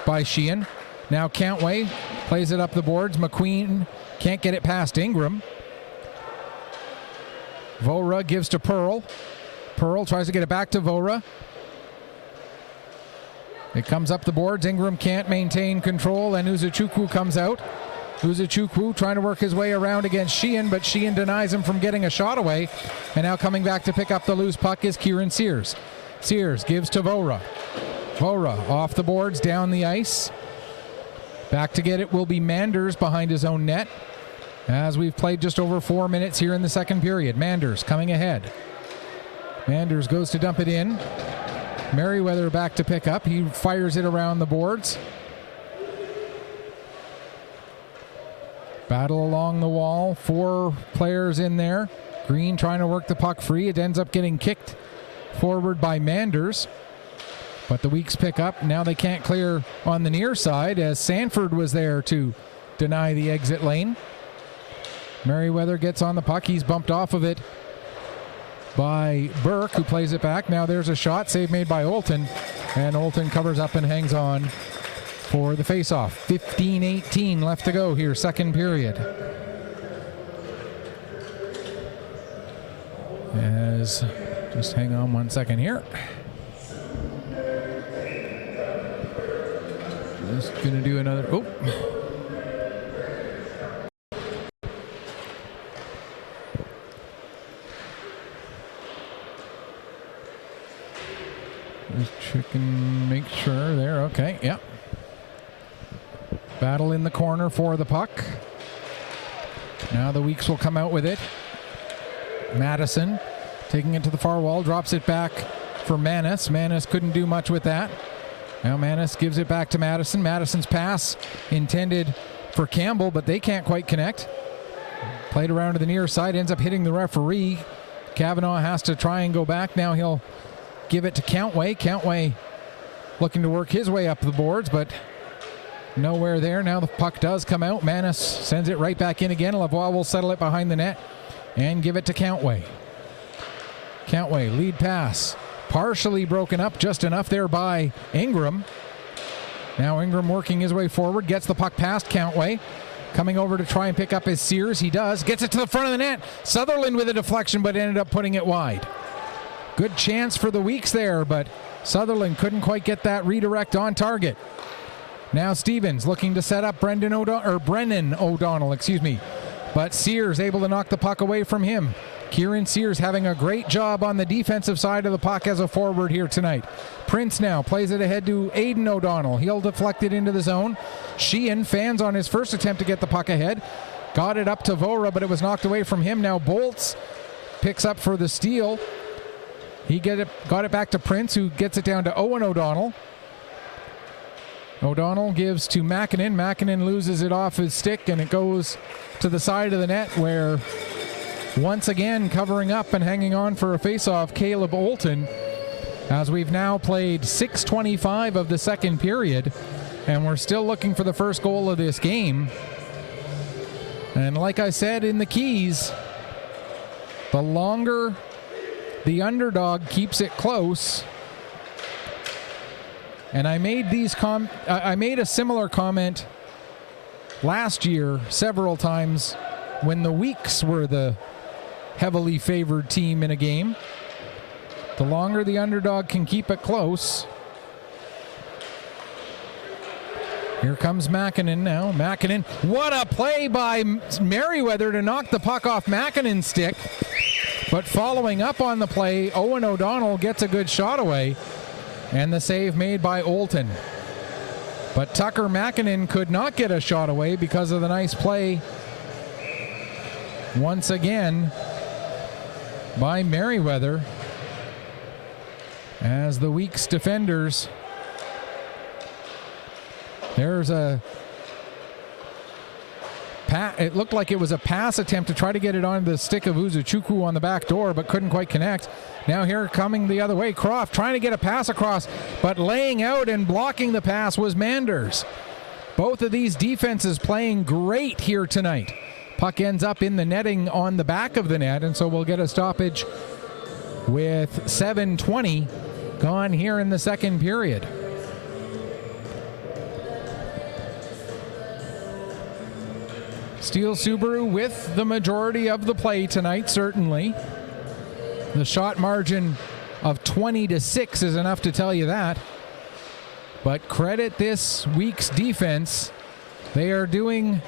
by Sheehan. Now Countway plays it up the boards. McQueen can't get it past Ingram. Vora gives to Pearl. Pearl tries to get it back to Vora. It comes up the boards. Ingram can't maintain control, and Uzuchukwu comes out. Uzuchukwu trying to work his way around against Sheehan, but Sheehan denies him from getting a shot away. And now coming back to pick up the loose puck is Kieran Sears. Sears gives to Vora. Vora off the boards, down the ice. Back to get it will be Manders behind his own net, as we've played just over 4 minutes here in the second period. Manders coming ahead. Manders goes to dump it in. Merriweather back to pick up. He fires it around the boards. Battle along the wall. 4 players in there. Green trying to work the puck free. It ends up getting kicked forward by Manders. But the Weeks pick up. Now they can't clear on the near side as Sanford was there to deny the exit lane. Merriweather gets on the puck. He's bumped off of it by Burke, who plays it back. Now there's a shot. Save made by Olton. And Olton covers up and hangs on for the face-off. 15-18 left to go here, second period. As, just hang on 1 second here. Just gonna do another, oh. Just checking, make sure there, okay, yeah. Battle in the corner for the puck. Now the Weeks will come out with it. Madison taking it to the far wall, drops it back for Manis. Manis couldn't do much with that. Now Manis gives it back to Madison. Madison's pass intended for Campbell, but they can't quite connect. Played around to the near side, ends up hitting the referee. Kavanaugh has to try and go back. Now he'll give it to Countway. Countway looking to work his way up the boards, but nowhere there. Now the puck does come out. Manis sends it right back in again. Lavoie will settle it behind the net and give it to Countway. Countway, lead pass. Partially broken up, just enough there by Ingram. Now Ingram working his way forward, gets the puck past Countway. Coming over to try and pick up his Sears. He does. Gets it to the front of the net. Sutherland with a deflection, but ended up putting it wide. Good chance for the Weeks there, but Sutherland couldn't quite get that redirect on target. Now Stevens looking to set up Brennan O'Donnell, but Sears able to knock the puck away from him. Kieran Sears having a great job on the defensive side of the puck as a forward here tonight. Prince now plays it ahead to Aiden O'Donnell. He'll deflect it into the zone. Sheehan fans on his first attempt to get the puck ahead. Got it up to Vora, but it was knocked away from him. Now Bolts picks up for the steal. He got it back to Prince, who gets it down to Owen O'Donnell. O'Donnell gives to Makinen. Makinen loses it off his stick, and it goes to the side of the net where, once again, covering up and hanging on for a face-off, Caleb Olton, as we've now played 6:25 of the second period, and we're still looking for the first goal of this game. And like I said in the keys, the longer the underdog keeps it close, and I made a similar comment last year several times when the Weeks were the heavily favored team in a game. The longer the underdog can keep it close. Here comes Mäkinen now. Mäkinen, what a play by Merriweather to knock the puck off Mäkinen's stick. But following up on the play, Owen O'Donnell gets a good shot away. And the save made by Olton. But Tucker Mäkinen could not get a shot away because of the nice play once again by Merriweather, as the Weeks defenders. There's a it looked like it was a pass attempt to try to get it on the stick of Uzuchukwu on the back door, but couldn't quite connect. Now here coming the other way, Croft trying to get a pass across, but laying out and blocking the pass was Manders. Both of these defenses playing great here tonight. Puck ends up in the netting on the back of the net, and so we'll get a stoppage with 7:20 gone here in the second period. Steele Subaru with the majority of the play tonight, certainly. The shot margin of 20-6 is enough to tell you that. But credit this week's defense. They are doing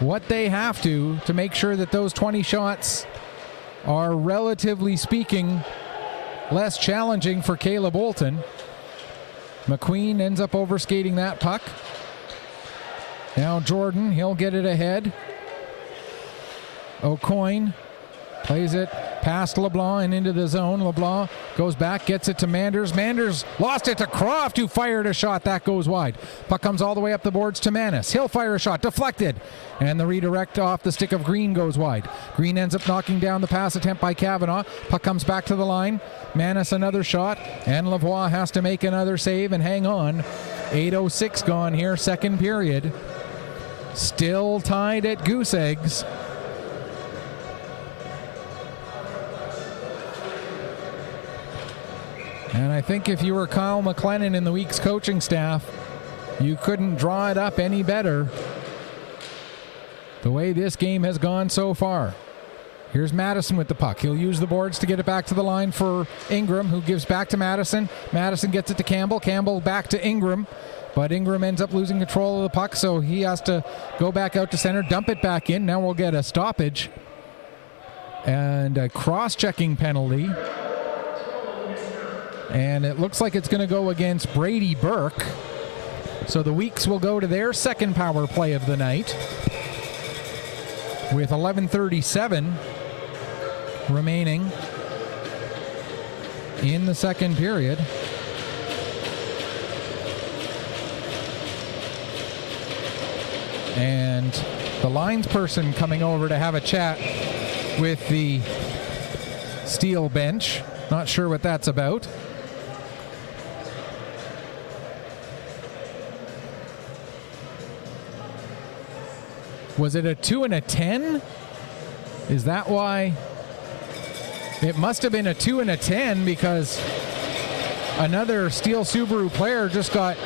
what they have to make sure that those 20 shots are, relatively speaking, less challenging for Caleb Olton. McQueen ends up overskating that puck. Now Jordan, he'll get it ahead. O'Coin plays it past LeBlanc and into the zone. LeBlanc goes back, gets it to Manders. Manders lost it to Croft, who fired a shot. That goes wide. Puck comes all the way up the boards to Manis. He'll fire a shot, deflected. And the redirect off the stick of Green goes wide. Green ends up knocking down the pass attempt by Kavanaugh. Puck comes back to the line. Manis another shot, and Lavoie has to make another save and hang on. 8:06 gone here, second period. Still tied at goose eggs. And I think if you were Kyle McLennan in the Weeks coaching staff, you couldn't draw it up any better the way this game has gone so far. Here's Madison with the puck. He'll use the boards to get it back to the line for Ingram, who gives back to Madison. Madison gets it to Campbell. Campbell back to Ingram. But Ingram ends up losing control of the puck, so he has to go back out to center, dump it back in. Now we'll get a stoppage and a cross-checking penalty. And it looks like it's going to go against Brady Burke. So the Weeks will go to their second power play of the night with 11:37 remaining in the second period. And the lines person coming over to have a chat with the Steele bench. Not sure what that's about. Was it a 2 and a 10? Is that why? It must have been a 2 and a 10 because another Steele Subaru player just got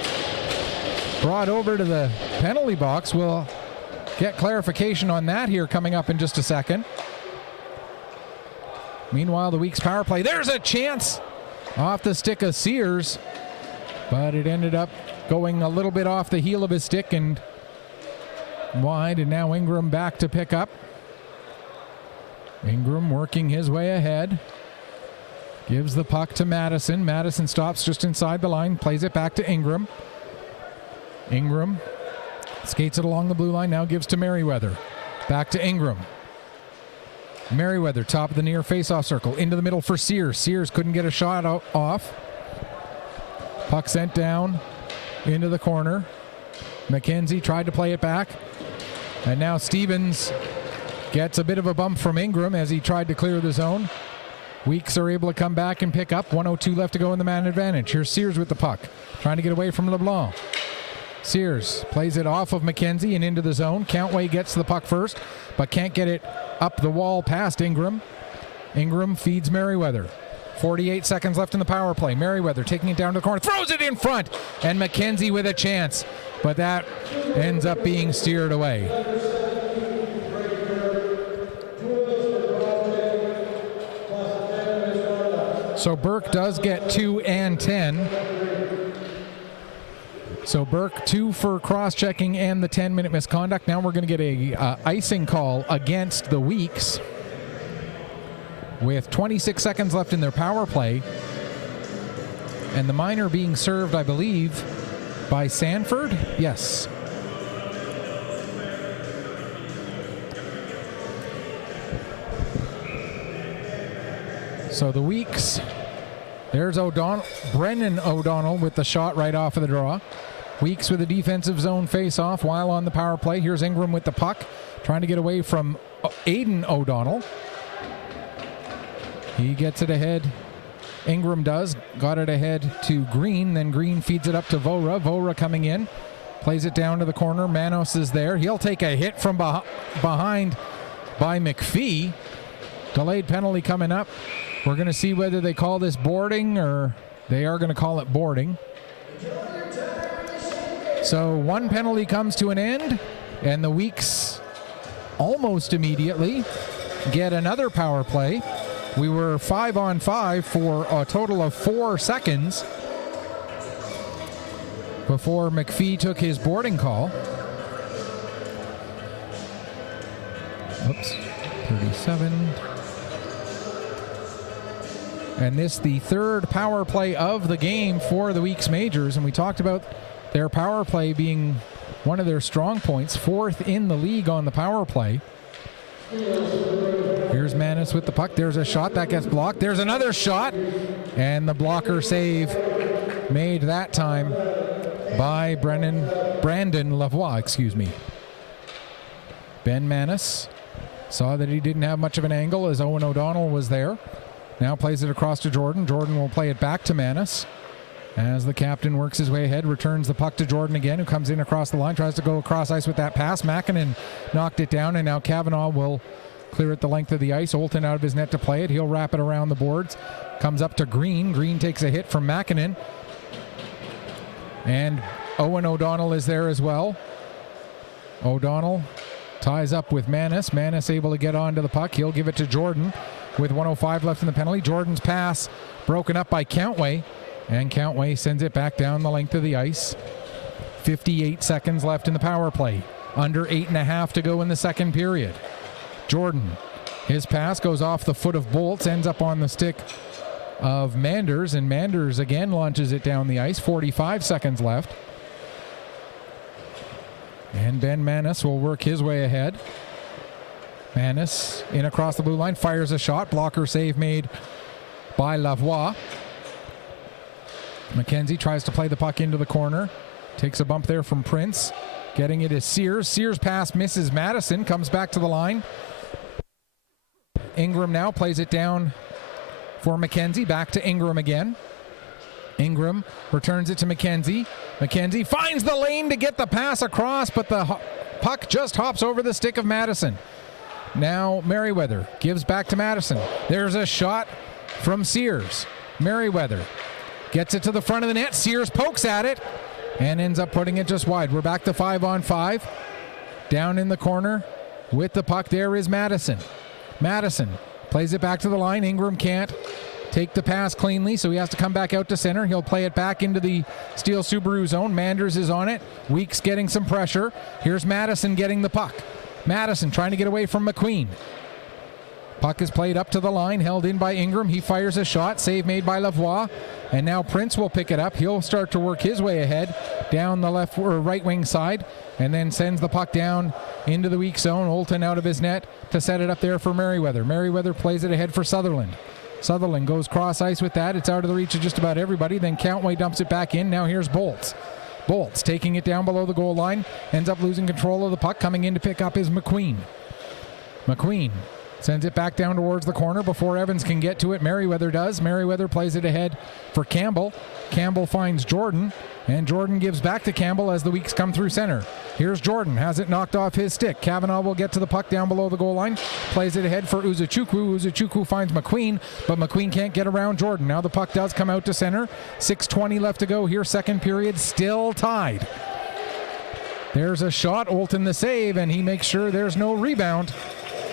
brought over to the penalty box. We'll get clarification on that here coming up in just a second. Meanwhile, the Weeks power play. There's a chance off the stick of Sears, but it ended up going a little bit off the heel of his stick and wide, and now Ingram back to pick up. Ingram working his way ahead. Gives the puck to Madison. Madison stops just inside the line, plays it back to Ingram. Ingram skates it along the blue line, now gives to Merriweather. Back to Ingram. Merriweather, top of the near face-off circle, into the middle for Sears. Sears couldn't get a shot off. Puck sent down into the corner. McKenzie tried to play it back. And now Stevens gets a bit of a bump from Ingram as he tried to clear the zone. Weeks are able to come back and pick up. 1:02 left to go in the man advantage. Here's Sears with the puck, trying to get away from LeBlanc. Sears plays it off of McKenzie and into the zone. Countway gets the puck first, but can't get it up the wall past Ingram. Ingram feeds Merriweather. 48 seconds left in the power play. Merriweather taking it down to the corner, throws it in front, and McKenzie with a chance, but that ends up being steered away. So Burke does get 2 and 10. So Burke 2 for cross-checking and the 10-minute misconduct. Now we're going to get a icing call against the Weeks with 26 seconds left in their power play. And the minor being served, I believe, by Sanford? Yes. So the Weeks, there's Brennan O'Donnell with the shot right off of the draw. Weeks with a defensive zone face-off while on the power play. Here's Ingram with the puck, trying to get away from Aiden O'Donnell. He gets it ahead. Ingram does. Got it ahead to Green. Then Green feeds it up to Vora. Vora coming in. Plays it down to the corner. Manos is there. He'll take a hit from behind by McPhee. Delayed penalty coming up. We're going to see whether they call this boarding or they are going to call it boarding. So one penalty comes to an end, and the Weeks almost immediately get another power play. We were 5-on-5 for a total of 4 seconds before McPhee took his boarding call. Oops, 37. And this the third power play of the game for the Weeks Majors, and we talked about their power play being one of their strong points, 4th in the league on the power play. Here's Manis with the puck. There's a shot that gets blocked. There's another shot, and the blocker save made that time by Brandon Lavoie, excuse me. Ben Manis saw that he didn't have much of an angle as Owen O'Donnell was there. Now plays it across to Jordan. Jordan will play it back to Manis as the captain works his way ahead, returns the puck to Jordan again, who comes in across the line, tries to go across ice with that pass. Makinen knocked it down, and now Kavanaugh will clear it the length of the ice. Olton out of his net to play it. He'll wrap it around the boards. Comes up to Green. Green takes a hit from Makinen. And Owen O'Donnell is there as well. O'Donnell ties up with Manis. Manis able to get onto the puck. He'll give it to Jordan with 1:05 left in the penalty. Jordan's pass broken up by Countway, and Countway sends it back down the length of the ice. 58 seconds left in the power play. Under 8.5 to go in the second period. Jordan, his pass goes off the foot of Bolts, ends up on the stick of Manders, and Manders again launches it down the ice. 45 seconds left. And Ben Manis will work his way ahead. Manis in across the blue line, fires a shot. Blocker save made by Lavoie. McKenzie tries to play the puck into the corner. Takes a bump there from Prince. Getting it is Sears. Sears pass misses Madison. Comes back to the line. Ingram now plays it down for McKenzie. Back to Ingram again. Ingram returns it to McKenzie. McKenzie finds the lane to get the pass across, but the puck just hops over the stick of Madison. Now Merriweather gives back to Madison. There's a shot from Sears. Merriweather gets it to the front of the net. Sears pokes at it and ends up putting it just wide. We're back to 5-on-5. Down in the corner with the puck there is Madison. Madison plays it back to the line. Ingram can't take the pass cleanly, so he has to come back out to center. He'll play it back into the Steele Subaru zone. Manders is on it. Weeks getting some pressure. Here's Madison getting the puck. Madison trying to get away from McQueen. Puck is played up to the line, held in by Ingram. He fires a shot, save made by Lavoie. And now Prince will pick it up. He'll start to work his way ahead down the left or right wing side, and then sends the puck down into the weak zone. Olton out of his net to set it up there for Merriweather. Merriweather plays it ahead for Sutherland. Sutherland goes cross ice with that. It's out of the reach of just about everybody. Then Countway dumps it back in. Now here's Bolts. Bolts taking it down below the goal line. Ends up losing control of the puck. Coming in to pick up is McQueen. McQueen sends it back down towards the corner before Evans can get to it. Merriweather does. Merriweather plays it ahead for Campbell. Campbell finds Jordan, and Jordan gives back to Campbell as the Weeks come through center. Here's Jordan, has it knocked off his stick. Kavanaugh will get to the puck down below the goal line. Plays it ahead for Uzuchukwu. Uzuchukwu finds McQueen, but McQueen can't get around Jordan. Now the puck does come out to center. 6:20 left to go here, second period, still tied. There's a shot, Olton the save, and he makes sure there's no rebound.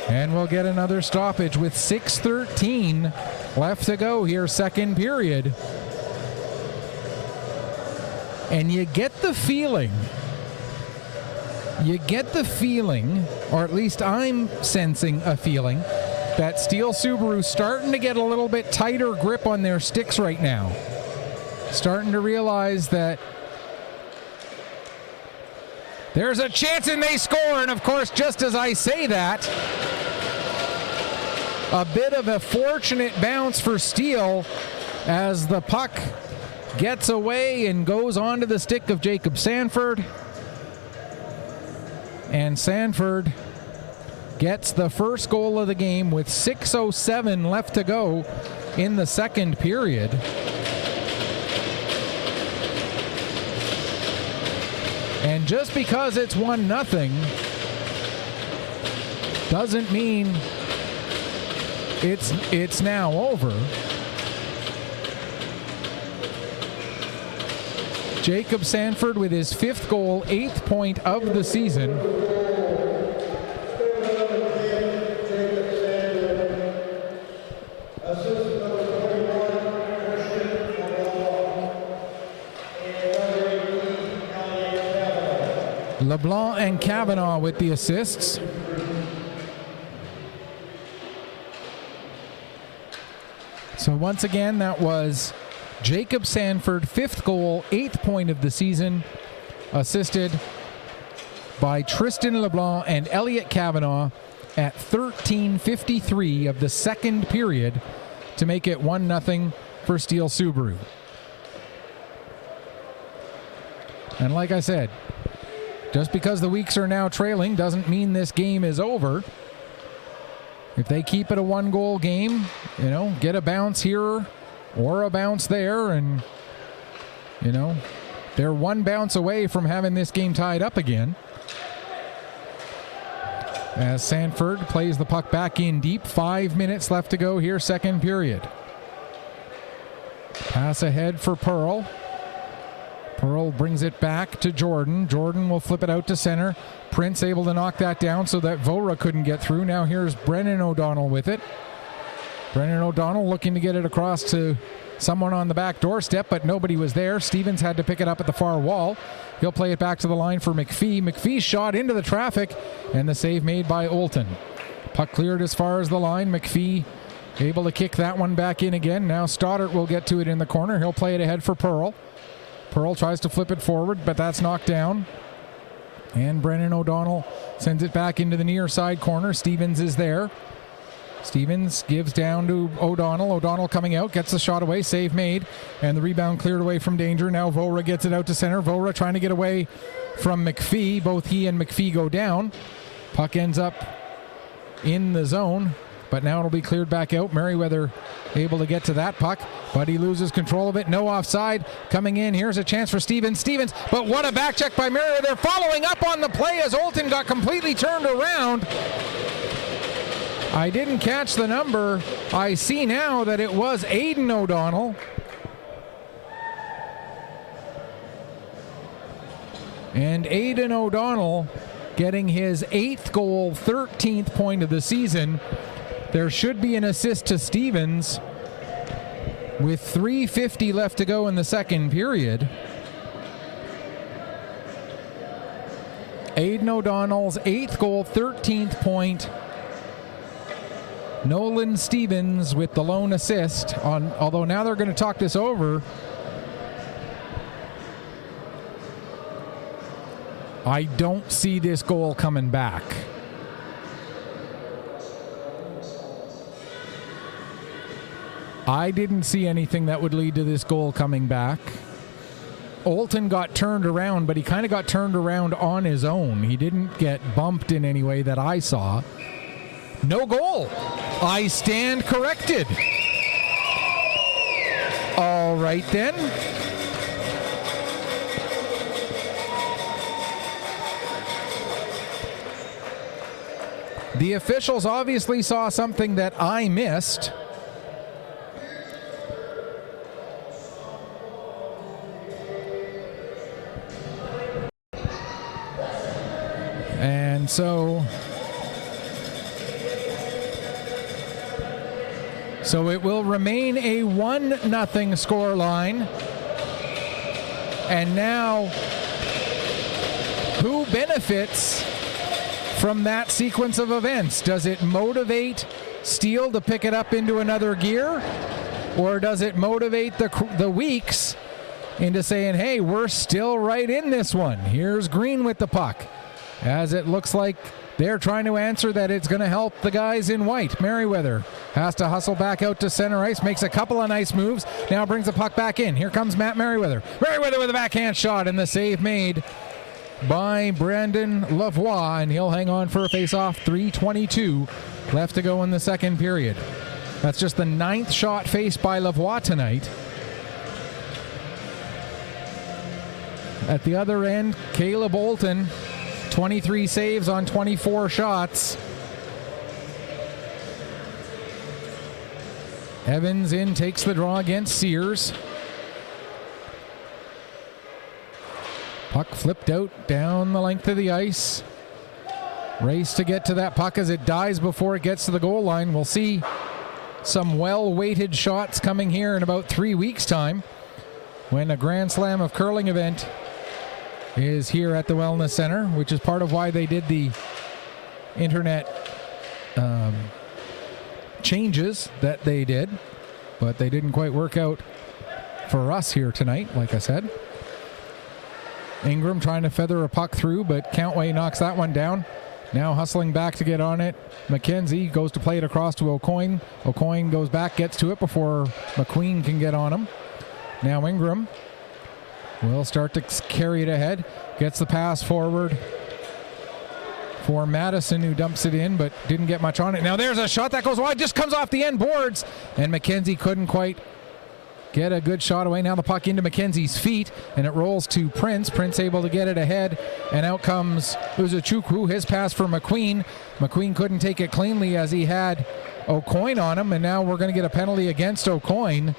And we'll get another stoppage with 6:13 left to go here, second period. And you get the feeling, or at least I'm sensing a feeling, that Steele Subaru's starting to get a little bit tighter grip on their sticks right now. Starting to realize that there's a chance and they score. And of course, just as I say that, a bit of a fortunate bounce for Steele as the puck gets away and goes onto the stick of Jacob Sanford. And Sanford gets the first goal of the game with 6:07 left to go in the second period. And just because it's 1-0 doesn't mean it's now over. Jacob Sanford with his 5th goal, 8th point of the season. LeBlanc and Kavanaugh with the assists. So once again, that was Jacob Sanford, 5th goal, 8th point of the season, assisted by Tristan LeBlanc and Elliot Kavanaugh at 13:53 of the second period to make it 1-0 for Steele Subaru. And like I said, just because the Weeks are now trailing doesn't mean this game is over. If they keep it a 1-goal game, you know, get a bounce here or a bounce there, and, you know, they're one bounce away from having this game tied up again. As Sanford plays the puck back in deep, 5 minutes left to go here, second period. Pass ahead for Pearl. Pearl brings it back to Jordan. Jordan will flip it out to center. Prince able to knock that down so that Vora couldn't get through. Now here's Brennan O'Donnell with it. Brennan O'Donnell looking to get it across to someone on the back doorstep, but nobody was there. Stevens had to pick it up at the far wall. He'll play it back to the line for McPhee. McPhee shot into the traffic, and the save made by Olton. Puck cleared as far as the line. McPhee able to kick that one back in again. Now Stoddart will get to it in the corner. He'll play it ahead for Pearl. Pearl tries to flip it forward, but that's knocked down. And Brennan O'Donnell sends it back into the near side corner. Stevens is there. Stevens gives down to O'Donnell. O'Donnell coming out, gets the shot away, save made, and the rebound cleared away from danger. Now Vora gets it out to center. Vora trying to get away from McPhee. Both he and McPhee go down. Puck ends up in the zone, but now it'll be cleared back out. Merriweather able to get to that puck, but he loses control of it. No offside coming in. Here's a chance for Stevens. Stevens, but what a back check by Merriweather. Following up on the play as Olton got completely turned around. I didn't catch the number. I see now that it was Aiden O'Donnell. And Aiden O'Donnell getting his 8th goal, 13th point of the season. There should be an assist to Stevens with 3:50 left to go in the second period. Aiden O'Donnell's 8th goal, 13th point. Nolan Stevens with the lone assist, although now they're going to talk this over. I don't see this goal coming back. I didn't see anything that would lead to this goal coming back. Olton got turned around, but he kind of got turned around on his own. He didn't get bumped in any way that I saw. No goal. I stand corrected. All right then. The officials obviously saw something that I missed. And so So it will remain a 1-0 score line. And now, who benefits from that sequence of events? Does it motivate Steele to pick it up into another gear? Or does it motivate the Weeks into saying, hey, we're still right in this one? Here's Green with the puck, as it looks like they're trying to answer that it's going to help the guys in white. Merriweather has to hustle back out to center ice, makes a couple of nice moves, now brings the puck back in. Here comes Matt Merriweather. Merriweather with a backhand shot, and the save made by Brandon Lavoie, and he'll hang on for a face-off. 3:22 left to go in the second period. That's just the 9th shot faced by Lavoie tonight. At the other end, Caleb Olton, 23 saves on 24 shots. Evans in, takes the draw against Sears. Puck flipped out down the length of the ice. Race to get to that puck as it dies before it gets to the goal line. We'll see some well-weighted shots coming here in about 3 weeks' time, when a Grand Slam of curling event is here at the Wellness Center, which is part of why they did the internet changes that they did, but they didn't quite work out for us here tonight, like I said. Ingram trying to feather a puck through, but Countway knocks that one down. Now hustling back to get on it. McKenzie goes to play it across to O'Coin. O'Coin goes back, gets to it before McQueen can get on him. Now Ingram will start to carry it ahead. Gets the pass forward for Madison, who dumps it in, but didn't get much on it. Now there's a shot that goes wide, just comes off the end boards, and McKenzie couldn't quite get a good shot away. Now the puck into McKenzie's feet, and it rolls to Prince. Prince able to get it ahead, and out comes Uzuchukwu. His pass for McQueen. McQueen couldn't take it cleanly as he had O'Coin on him, and now we're going to get a penalty against O'Coin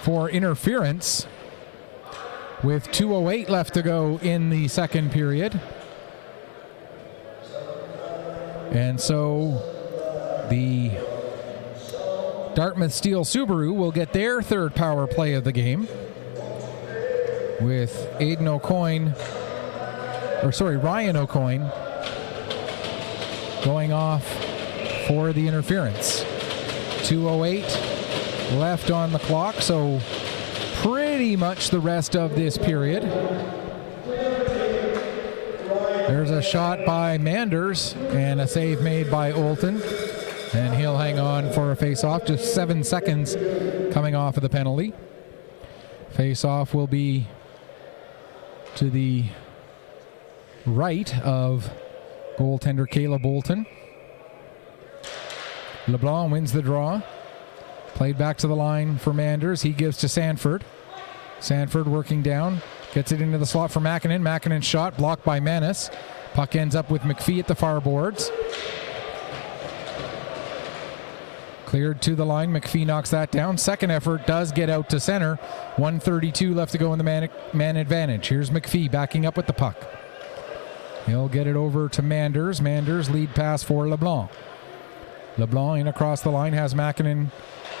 for interference with 2:08 left to go in the second period. And so the Dartmouth Steele Subaru will get their third power play of the game, with Ryan O'Coin going off for the interference. 2:08 left on the clock, so pretty much the rest of this period. There's a shot by Manders and a save made by Olton, and he'll hang on for a face-off. Just 7 seconds coming off of the penalty. Face-off will be to the right of goaltender Caleb Olton. LeBlanc wins the draw. Played back to the line for Manders. He gives to Sanford. Sanford working down. Gets it into the slot for Makinen. Makinen's shot blocked by Manis. Puck ends up with McPhee at the far boards. Cleared to the line. McPhee knocks that down. Second effort does get out to center. 1:32 left to go in the man advantage. Here's McPhee backing up with the puck. He'll get it over to Manders. Manders lead pass for LeBlanc. LeBlanc in across the line, has Makinen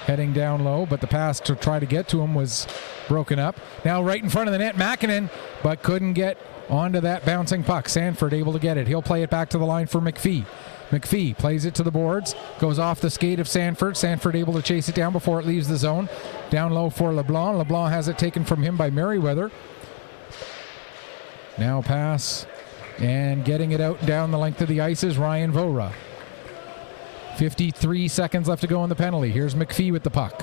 heading down low, but the pass to try to get to him was broken up. Now right in front of the net, Makinen, but couldn't get onto that bouncing puck. Sanford able to get it. He'll play it back to the line for McPhee. McPhee plays it to the boards, goes off the skate of Sanford. Sanford able to chase it down before it leaves the zone. Down low for LeBlanc. LeBlanc has it taken from him by Merriweather. Now pass, and getting it out down the length of the ice is Ryan Vora. 53 seconds left to go on the penalty. Here's McPhee with the puck.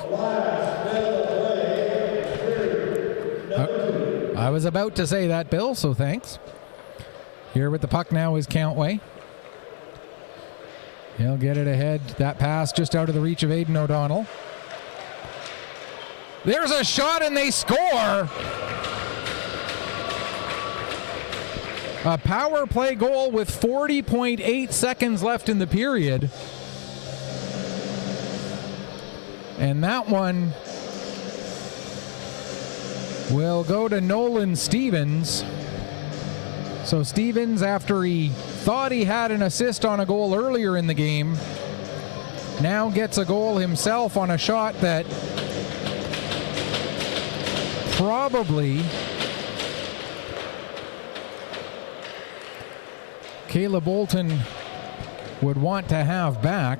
I was about to say that, Bill, so thanks. Here with the puck now is Countway. He'll get it ahead. That pass just out of the reach of Aidan O'Donnell. There's a shot and they score. A power play goal with 40.8 seconds left in the period. And that one will go to Nolan Stevens. So Stevens, after he thought he had an assist on a goal earlier in the game, now gets a goal himself on a shot that probably Caleb Bolton would want to have back.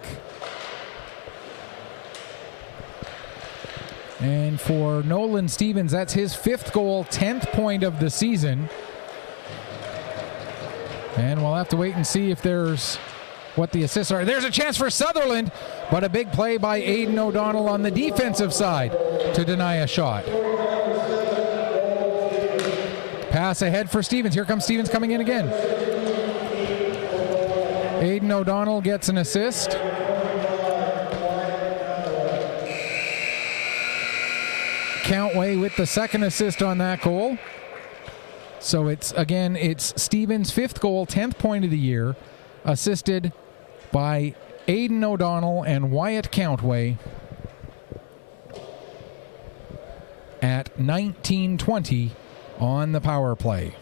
And for Nolan Stevens, that's his 5th goal, 10th point of the season. And we'll have to wait and see if there's what the assists are. There's a chance for Sutherland, but a big play by Aidan O'Donnell on the defensive side to deny a shot. Pass ahead for Stevens. Here comes Stevens coming in again. Aidan O'Donnell gets an assist. Countway with the second assist on that goal. So it's Stevens' 5th goal, 10th point of the year, assisted by Aidan O'Donnell and Wyatt Countway at 19:20 on the power play.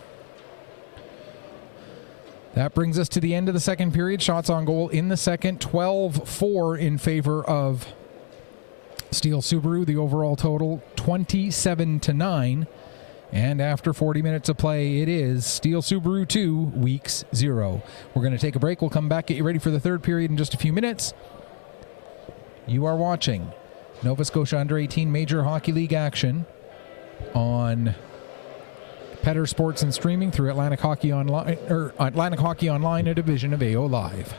That brings us to the end of the second period. Shots on goal in the second, 12-4 in favor of Steele Subaru. The overall total, 27-9. And after 40 minutes of play, it is Steele Subaru 2, Weeks 0. We're going to take a break. We'll come back, get you ready for the third period in just a few minutes. You are watching Nova Scotia Under-18 Major Hockey League action on Petter Sports and Streaming through Atlantic Hockey Online, a division of AO Live.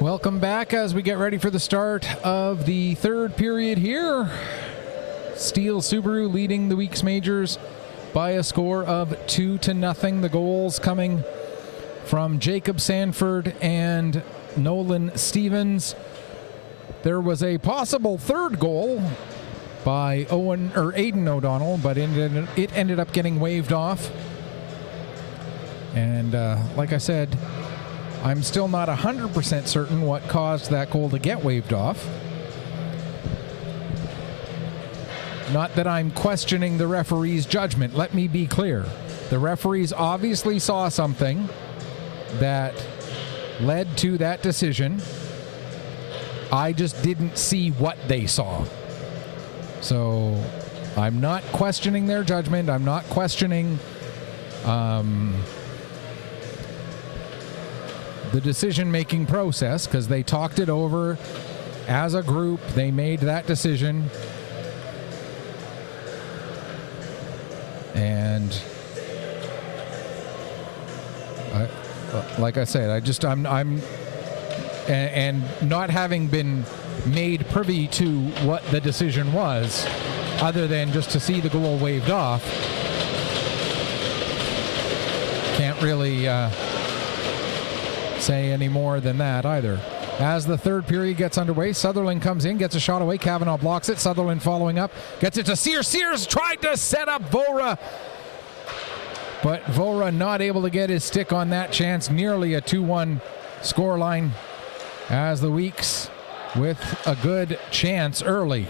Welcome back as we get ready for the start of the third period here. Steele Subaru leading the week's majors by a score of 2-0. The goals coming from Jacob Sanford and Nolan Stevens. There was a possible third goal by Aidan O'Donnell, but it ended up getting waved off. And like I said, I'm still not 100% certain what caused that goal to get waved off. Not that I'm questioning the referee's judgment. Let me be clear. The referees obviously saw something that led to that decision. I just didn't see what they saw. So I'm not questioning their judgment. I'm not questioning the decision-making process, because they talked it over as a group. They made that decision. And like I said, I'm not having been made privy to what the decision was, other than just to see the goal waved off, can't really say any more than that either. As the third period gets underway, Sutherland comes in, gets a shot away. Kavanaugh blocks it. Sutherland following up, gets it to Sears. Sears tried to set up Vora, but Vora not able to get his stick on that chance. Nearly a 2-1 scoreline as the Weeks with a good chance early.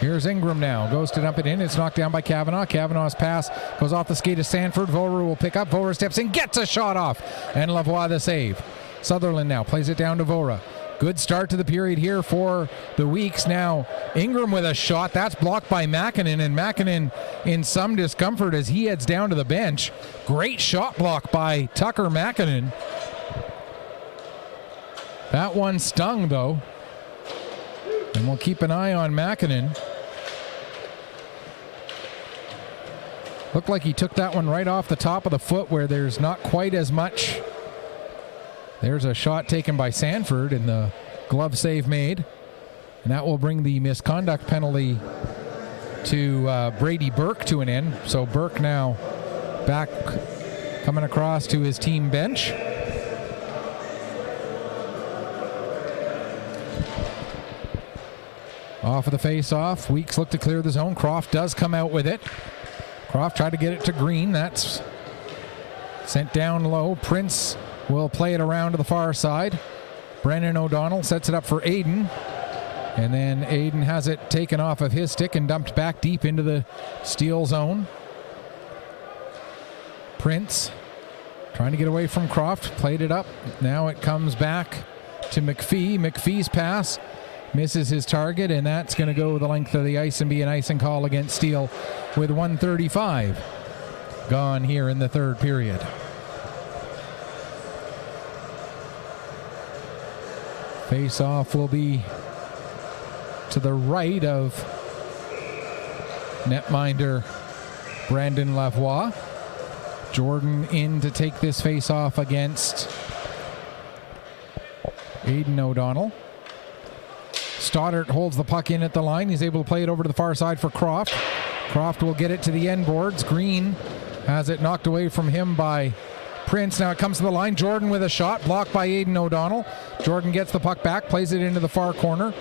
Here's Ingram now. Goes to dump it in. It's knocked down by Kavanaugh. Kavanaugh's pass goes off the skate of Sanford. Vora will pick up. Vora steps in, gets a shot off, and Lavoie the save. Sutherland now plays it down to Vora. Good start to the period here for the Weeks. Now Ingram with a shot. That's blocked by Makinen, and Makinen in some discomfort as he heads down to the bench. Great shot block by Tucker Makinen. That one stung, though. And we'll keep an eye on Makinen. Looked like he took that one right off the top of the foot where there's not quite as much. There's a shot taken by Sanford and the glove save made. And that will bring the misconduct penalty to Brady Burke to an end. So Burke now back coming across to his team bench. Off of the face-off. Weeks look to clear the zone. Croft does come out with it. Croft tried to get it to Green. That's sent down low. Prince will play it around to the far side. Brennan O'Donnell sets it up for Aiden. And then Aiden has it taken off of his stick and dumped back deep into the Steele zone. Prince trying to get away from Croft. Played it up. Now it comes back to McPhee. McPhee's pass misses his target, and that's going to go the length of the ice and be an icing call against Steele with 1:35 gone here in the third period. Face-off will be to the right of netminder Brandon Lavoie. Jordan in to take this face-off against Aidan O'Donnell. Stoddart holds the puck in at the line. He's able to play it over to the far side for Croft. Croft will get it to the end boards. Green has it knocked away from him by Prince. Now it comes to the line. Jordan with a shot, blocked by Aidan O'Donnell. Jordan gets the puck back, plays it into the far corner.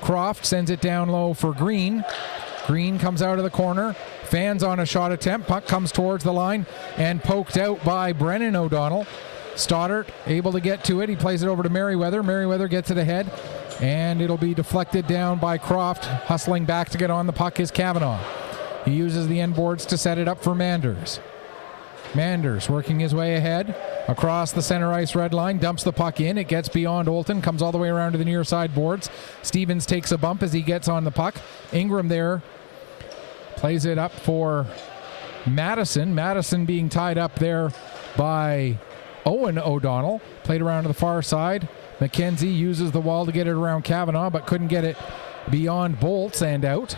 Croft sends it down low for Green. Green comes out of the corner, fans on a shot attempt. Puck comes towards the line and poked out by Brennan O'Donnell. Stoddart able to get to it. He plays it over to Merriweather. Merriweather gets it ahead, and it'll be deflected down by Croft. Hustling back to get on the puck is Kavanaugh. He uses the end boards to set it up for Manders. Manders working his way ahead across the center ice red line, dumps the puck in. It gets beyond Olton, comes all the way around to the near side boards. Stevens takes a bump as he gets on the puck. Ingram there plays it up for Madison. Madison being tied up there by Owen O'Donnell. Played around to the far side. McKenzie uses the wall to get it around Kavanaugh, but couldn't get it beyond Bolts and out.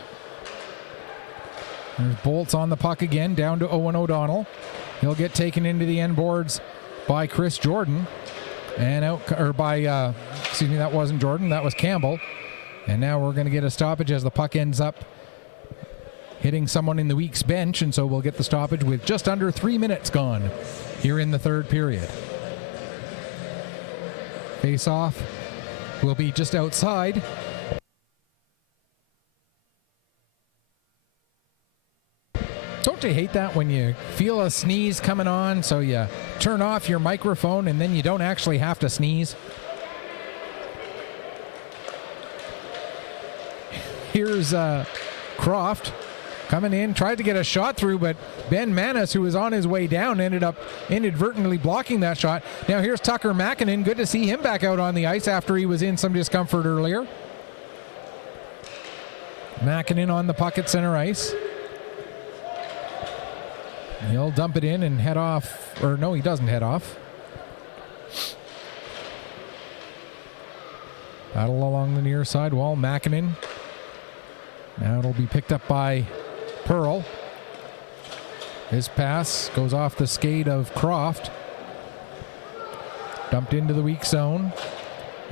There's Bolts on the puck again, down to Owen O'Donnell. He'll get taken into the end boards by Chris Jordan, and out, or by excuse me, that wasn't Jordan, that was Campbell. And now we're going to get a stoppage as the puck ends up hitting someone in the Weeks bench, and so we'll get the stoppage with just under 3 minutes gone here in the third period. Face-off will be just outside. Don't you hate that when you feel a sneeze coming on, so you turn off your microphone and then you don't actually have to sneeze? Here's Croft coming in, tried to get a shot through, but Ben Manis, who was on his way down, ended up inadvertently blocking that shot. Now here's Tucker Makinen. Good to see him back out on the ice after he was in some discomfort earlier. Makinen on the puck at center ice. He'll dump it in and head off, or no, he doesn't head off. Battle along the near side wall. Makinen. Now it'll be picked up by Pearl. His pass goes off the skate of Croft. Dumped into the weak zone.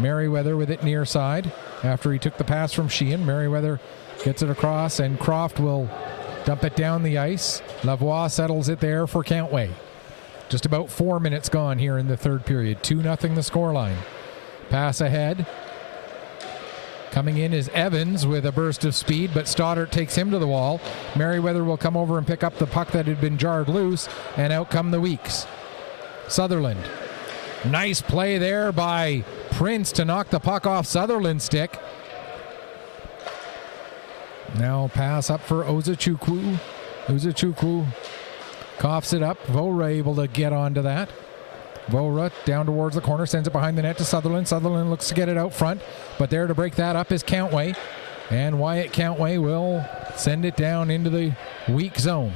Merriweather with it near side. After he took the pass from Sheehan, Merriweather gets it across, and Croft will dump it down the ice. Lavoie settles it there for Cantway. Just about 4 minutes gone here in the third period. 2-0 the scoreline. Pass ahead. Coming in is Evans with a burst of speed, but Stoddart takes him to the wall. Merriweather will come over and pick up the puck that had been jarred loose, and out come the Weeks. Sutherland. Nice play there by Prince to knock the puck off Sutherland's stick. Now pass up for Ozachukwu. Ozachukwu coughs it up. Vora able to get onto that. Vora down towards the corner, sends it behind the net to Sutherland. Sutherland looks to get it out front, but there to break that up is Cantway. And Wyatt Cantway will send it down into the weak zone.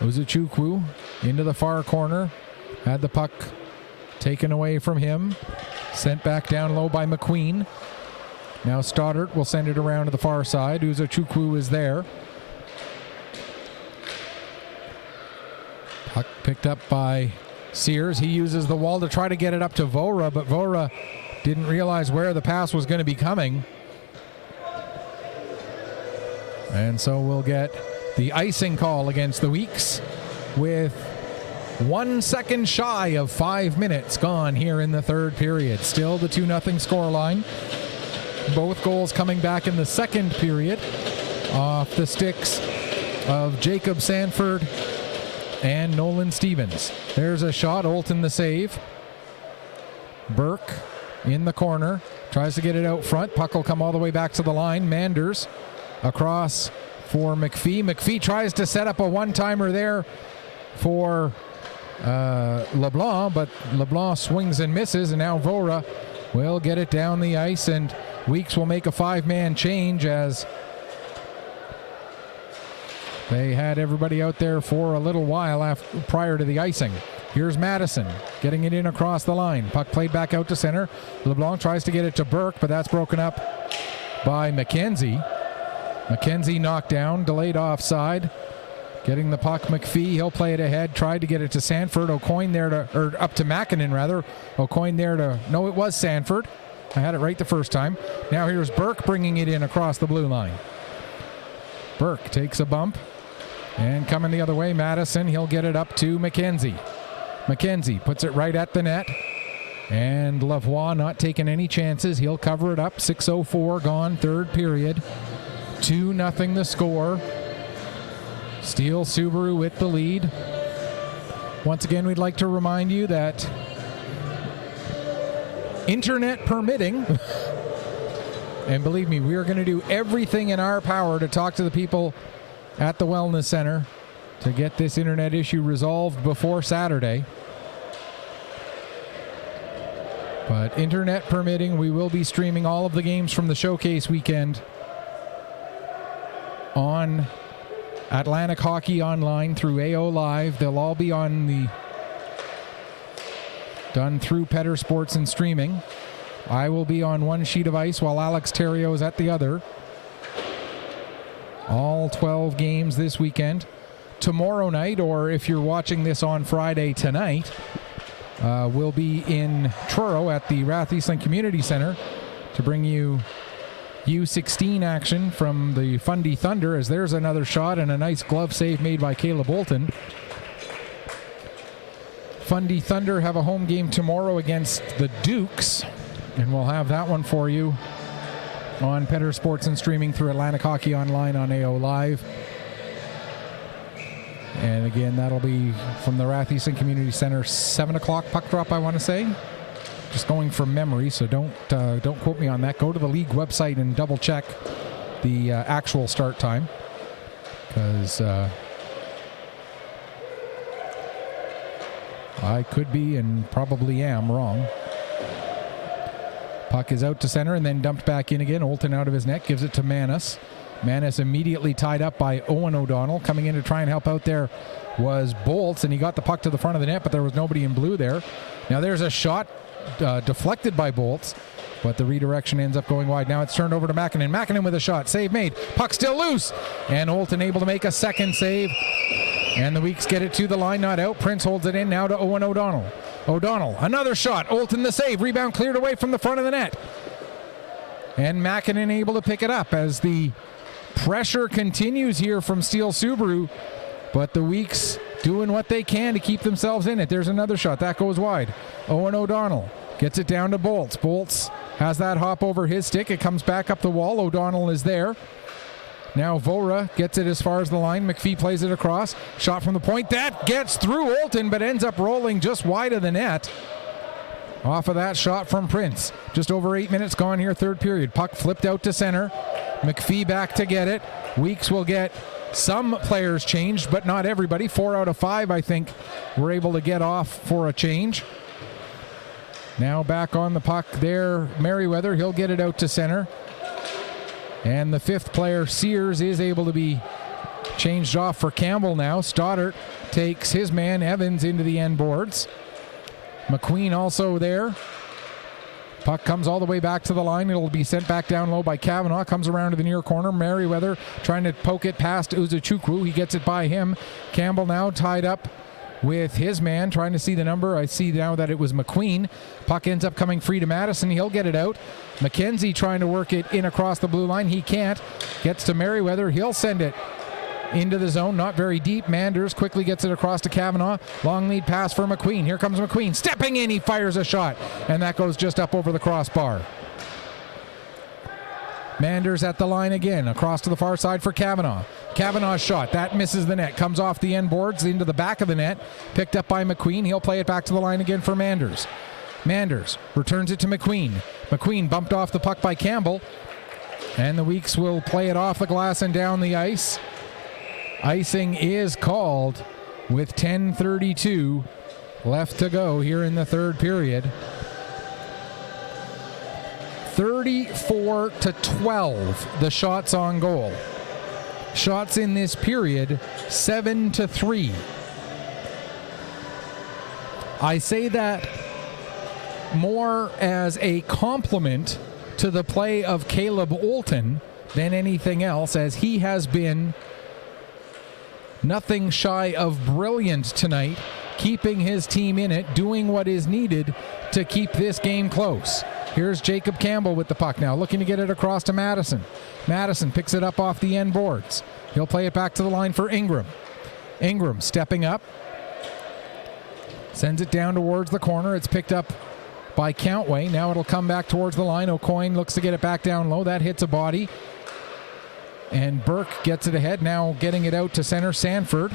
Ozachukwu into the far corner. Had the puck taken away from him. Sent back down low by McQueen. Now Stoddart will send it around to the far side. Ozachukwu is there. Puck picked up by Sears. He uses the wall to try to get it up to Vora, but Vora didn't realize where the pass was going to be coming. And so we'll get the icing call against the Weeks with 1 second shy of 5 minutes gone here in the third period. Still the 2-0 scoreline. Both goals coming back in the second period off the sticks of Jacob Sanford and Nolan Stevens. There's a shot. Olton the save. Burke in the corner. Tries to get it out front. Puck will come all the way back to the line. Manders across for McPhee. McPhee tries to set up a one-timer there for LeBlanc, but LeBlanc swings and misses, and now Vora will get it down the ice, and Weeks will make a 5-man change as they had everybody out there for a little while prior to the icing. Here's Madison getting it in across the line. Puck played back out to center. LeBlanc tries to get it to Burke, but that's broken up by McKenzie. McKenzie knocked down, delayed offside. Getting the puck, McPhee, he'll play it ahead. Tried to get it to Sanford. O'Coin there to, or up to Makinen rather. O'Coin there to, no, it was Sanford. I had it right the first time. Now here's Burke bringing it in across the blue line. Burke takes a bump. And coming the other way, Madison, he'll get it up to McKenzie. McKenzie puts it right at the net. And Lavoie not taking any chances. He'll cover it up. 6:04 gone, third period. 2-0 the score. Steele Subaru with the lead. Once again, we'd like to remind you that internet permitting, and believe me, we are going to do everything in our power to talk to the people at the Wellness Center to get this internet issue resolved before Saturday. But internet permitting, we will be streaming all of the games from the showcase weekend on Atlantic Hockey Online through AO Live. They'll all be done through Petter Sports and Streaming. I will be on one sheet of ice while Alex Theriault is at the other. All 12 games this weekend. Tomorrow night, or if you're watching this on Friday tonight, will be in Truro at the Rath Eastland Community Center to bring you U16 action from the Fundy Thunder, as there's another shot and a nice glove save made by Caleb Olton. Fundy Thunder have a home game tomorrow against the Dukes, and we'll have that one for you on Petter Sports and streaming through Atlantic Hockey Online on AO Live. And again, that'll be from the Rath Eastland Community Center, 7 o'clock puck drop, I want to say. Just going from memory, so don't quote me on that. Go to the league website and double check the actual start time, because I could be and probably am wrong. Puck is out to center and then dumped back in again. Olton out of his net, gives it to Manis. Manis immediately tied up by Owen O'Donnell. Coming in to try and help out there was Bolts, and he got the puck to the front of the net, but there was nobody in blue there. Now there's a shot deflected by Bolts, but the redirection ends up going wide. Now it's turned over to Mäkinen. Mäkinen with a shot. Save made. Puck still loose. And Olton able to make a second save. And the Weeks get it to the line, not out. Prince holds it in now to Owen O'Donnell. O'Donnell, another shot. Olton the save. Rebound cleared away from the front of the net. And Mäkinen able to pick it up as the pressure continues here from Steele Subaru. But the Weeks doing what they can to keep themselves in it. There's another shot. That goes wide. Owen O'Donnell gets it down to Bolts. Bolts has that hop over his stick. It comes back up the wall. O'Donnell is there. Now Vora gets it as far as the line. McPhee plays it across. Shot from the point. That gets through Olton, but ends up rolling just wide of the net. Off of that shot from Prince. Just over 8 minutes gone here, third period. Puck flipped out to center. McPhee back to get it. Weeks will get some players changed, but not everybody. 4 out of 5, I think, were able to get off for a change. Now back on the puck there, Merriweather. He'll get it out to center. And the fifth player, Sears, is able to be changed off for Campbell now. Stoddart takes his man, Evans, into the end boards. McQueen also there. Puck comes all the way back to the line. It'll be sent back down low by Kavanaugh. Comes around to the near corner. Merriweather trying to poke it past Uzuchukwu. He gets it by him. Campbell now tied up with his man, trying to see the number. I see now that it was McQueen. Puck ends up coming free to Madison. He'll get it out. McKenzie trying to work it in across the blue line. He can't. Gets to Merriweather. He'll send it into the zone, not very deep. Manders quickly gets it across to Kavanaugh. Long lead pass for McQueen. Here comes McQueen. Stepping in, he fires a shot, and that goes just up over the crossbar. Manders at the line again, across to the far side for Kavanaugh. Kavanaugh's shot, that misses the net. Comes off the end boards into the back of the net. Picked up by McQueen. He'll play it back to the line again for Manders. Manders returns it to McQueen. McQueen bumped off the puck by Campbell, and the Weeks will play it off the glass and down the ice. Icing is called with 10:32 left to go here in the third period. 34-12, the shots on goal. Shots in this period, 7-3. I say that more as a compliment to the play of Caleb Olton than anything else, as he has been nothing shy of brilliant tonight, keeping his team in it, doing what is needed to keep this game close. Here's Jacob Campbell with the puck now, looking to get it across to Madison. Madison picks it up off the end boards. He'll play it back to the line for Ingram. Ingram stepping up. Sends it down towards the corner. It's picked up by Countway. Now it'll come back towards the line. O'Coin looks to get it back down low. That hits a body. And Burke gets it ahead. Now getting it out to center, Sanford.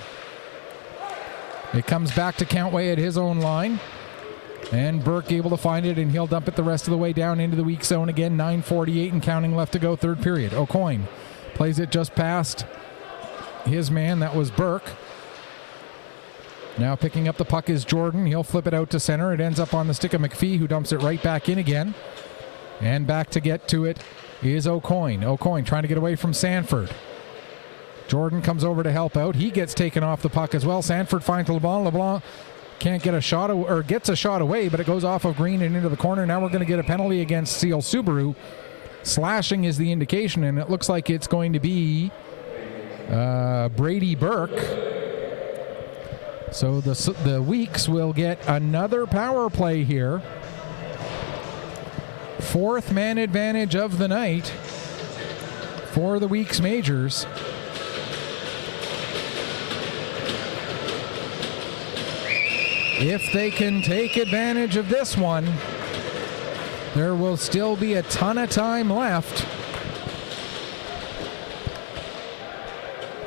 It comes back to Countway at his own line. And Burke able to find it, and he'll dump it the rest of the way down into the weak zone again. 9:48 and counting left to go, third period. O'Coin plays it just past his man. That was Burke. Now picking up the puck is Jordan. He'll flip it out to center. It ends up on the stick of McPhee, who dumps it right back in again. And back to get to it is O'Coin. O'Coin trying to get away from Sanford. Jordan comes over to help out. He gets taken off the puck as well. Sanford finds LeBlanc. LeBlanc can't get a shot, or gets a shot away, but it goes off of Green and into the corner. Now we're going to get a penalty against Steele Subaru. Slashing is the indication, and it looks like it's going to be Brady Burke. So the Weeks will get another power play here. Fourth man advantage of the night for the Weeks Majors. If they can take advantage of this one, there will still be a ton of time left.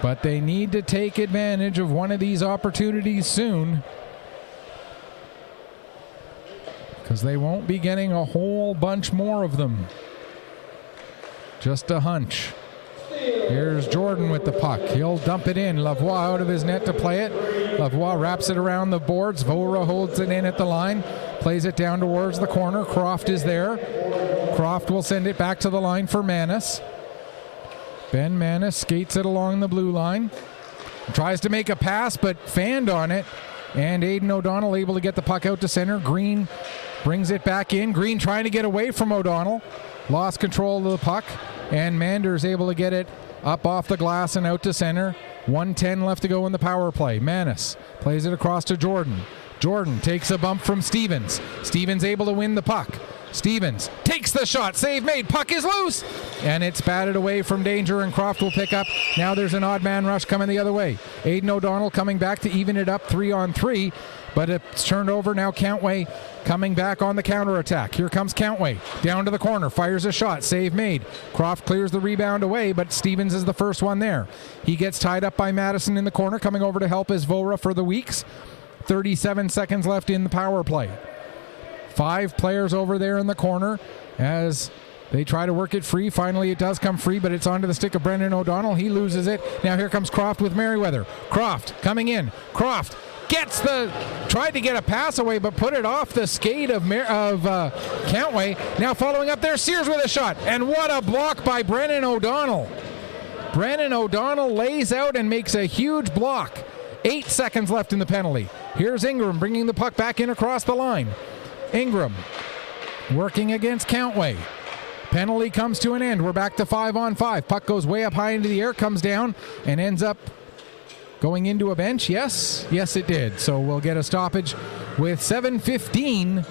But they need to take advantage of one of these opportunities soon, because they won't be getting a whole bunch more of them. Just a hunch. Here's Jordan with the puck. He'll dump it in. Lavoie out of his net to play it. Lavoie wraps it around the boards. Vora holds it in at the line. Plays it down towards the corner. Croft is there. Croft will send it back to the line for Manis. Ben Manis skates it along the blue line. Tries to make a pass, but fanned on it. And Aidan O'Donnell able to get the puck out to center. Green brings it back in. Green trying to get away from O'Donnell. Lost control of the puck. And Manders able to get it up off the glass and out to center. 1:10 left to go in the power play. Manis plays it across to Jordan. Jordan takes a bump from Stevens. Stevens able to win the puck. Stevens takes the shot. Save made. Puck is loose. And it's batted away from danger, and Croft will pick up. Now there's an odd man rush coming the other way. Aidan O'Donnell coming back to even it up 3-on-3. But it's turned over now. Countway coming back on the counterattack. Here comes Countway. Down to the corner. Fires a shot. Save made. Croft clears the rebound away, but Stevens is the first one there. He gets tied up by Madison in the corner. Coming over to help is Vora for the Weeks. 37 seconds left in the power play. 5 players over there in the corner as they try to work it free. Finally, it does come free, but it's onto the stick of Brendan O'Donnell. He loses it. Now here comes Croft with Merriweather. Croft coming in. Croft tried to get a pass away, but put it off the skate of Countway. Now following up there, Sears with a shot. And what a block by Brendan O'Donnell. Brendan O'Donnell lays out and makes a huge block. 8 seconds left in the penalty. Here's Ingram bringing the puck back in across the line. Ingram working against Countway. Penalty comes to an end. We're back to 5-on-5. Puck goes way up high into the air, comes down, and ends up going into a bench. Yes, it did. So we'll get a stoppage with 7:15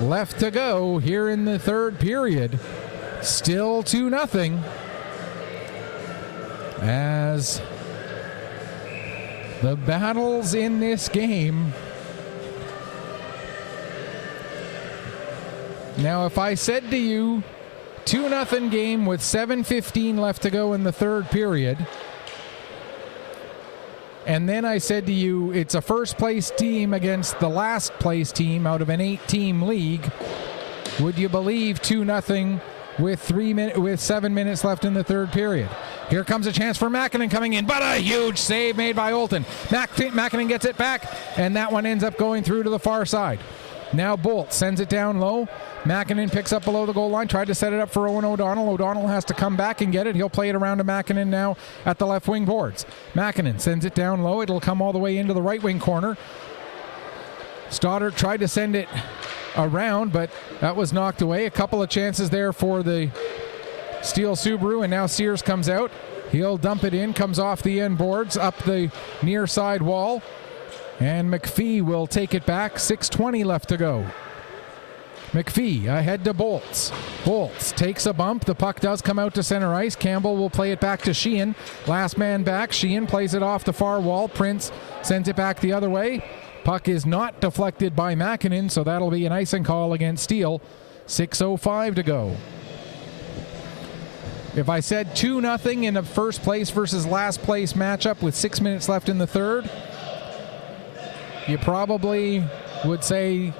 left to go here in the third period. Still 2-0 as the battles in this game. Now, if I said to you 2-0 game with 7:15 left to go in the third period, and then I said to you it's a first place team against the last place team out of an 8-team league, would you believe 2-0 with 7 minutes left in the third period? Here comes a chance for Mäkinen coming in, but a huge save made by Olton. Mäkinen gets it back, and that one ends up going through to the far side. Now Bolt sends it down low. Mäkinen picks up below the goal line, tried to set it up for Owen O'Donnell. O'Donnell has to come back and get it. He'll play it around to Mäkinen now at the left wing boards. Mäkinen sends it down low. It'll come all the way into the right wing corner. Stoddart tried to send it around, but that was knocked away. A couple of chances there for the Steele Subaru, and now Sears comes out. He'll dump it in, comes off the end boards, up the near side wall, and McPhee will take it back. 6:20 left to go. McPhee ahead to Bolts. Bolts takes a bump. The puck does come out to center ice. Campbell will play it back to Sheehan. Last man back. Sheehan plays it off the far wall. Prince sends it back the other way. Puck is not deflected by Mäkinen, so that'll be an icing call against Steele. 6:05 to go. If I said 2-0 in a first place versus last place matchup with 6 minutes left in the third, you probably would say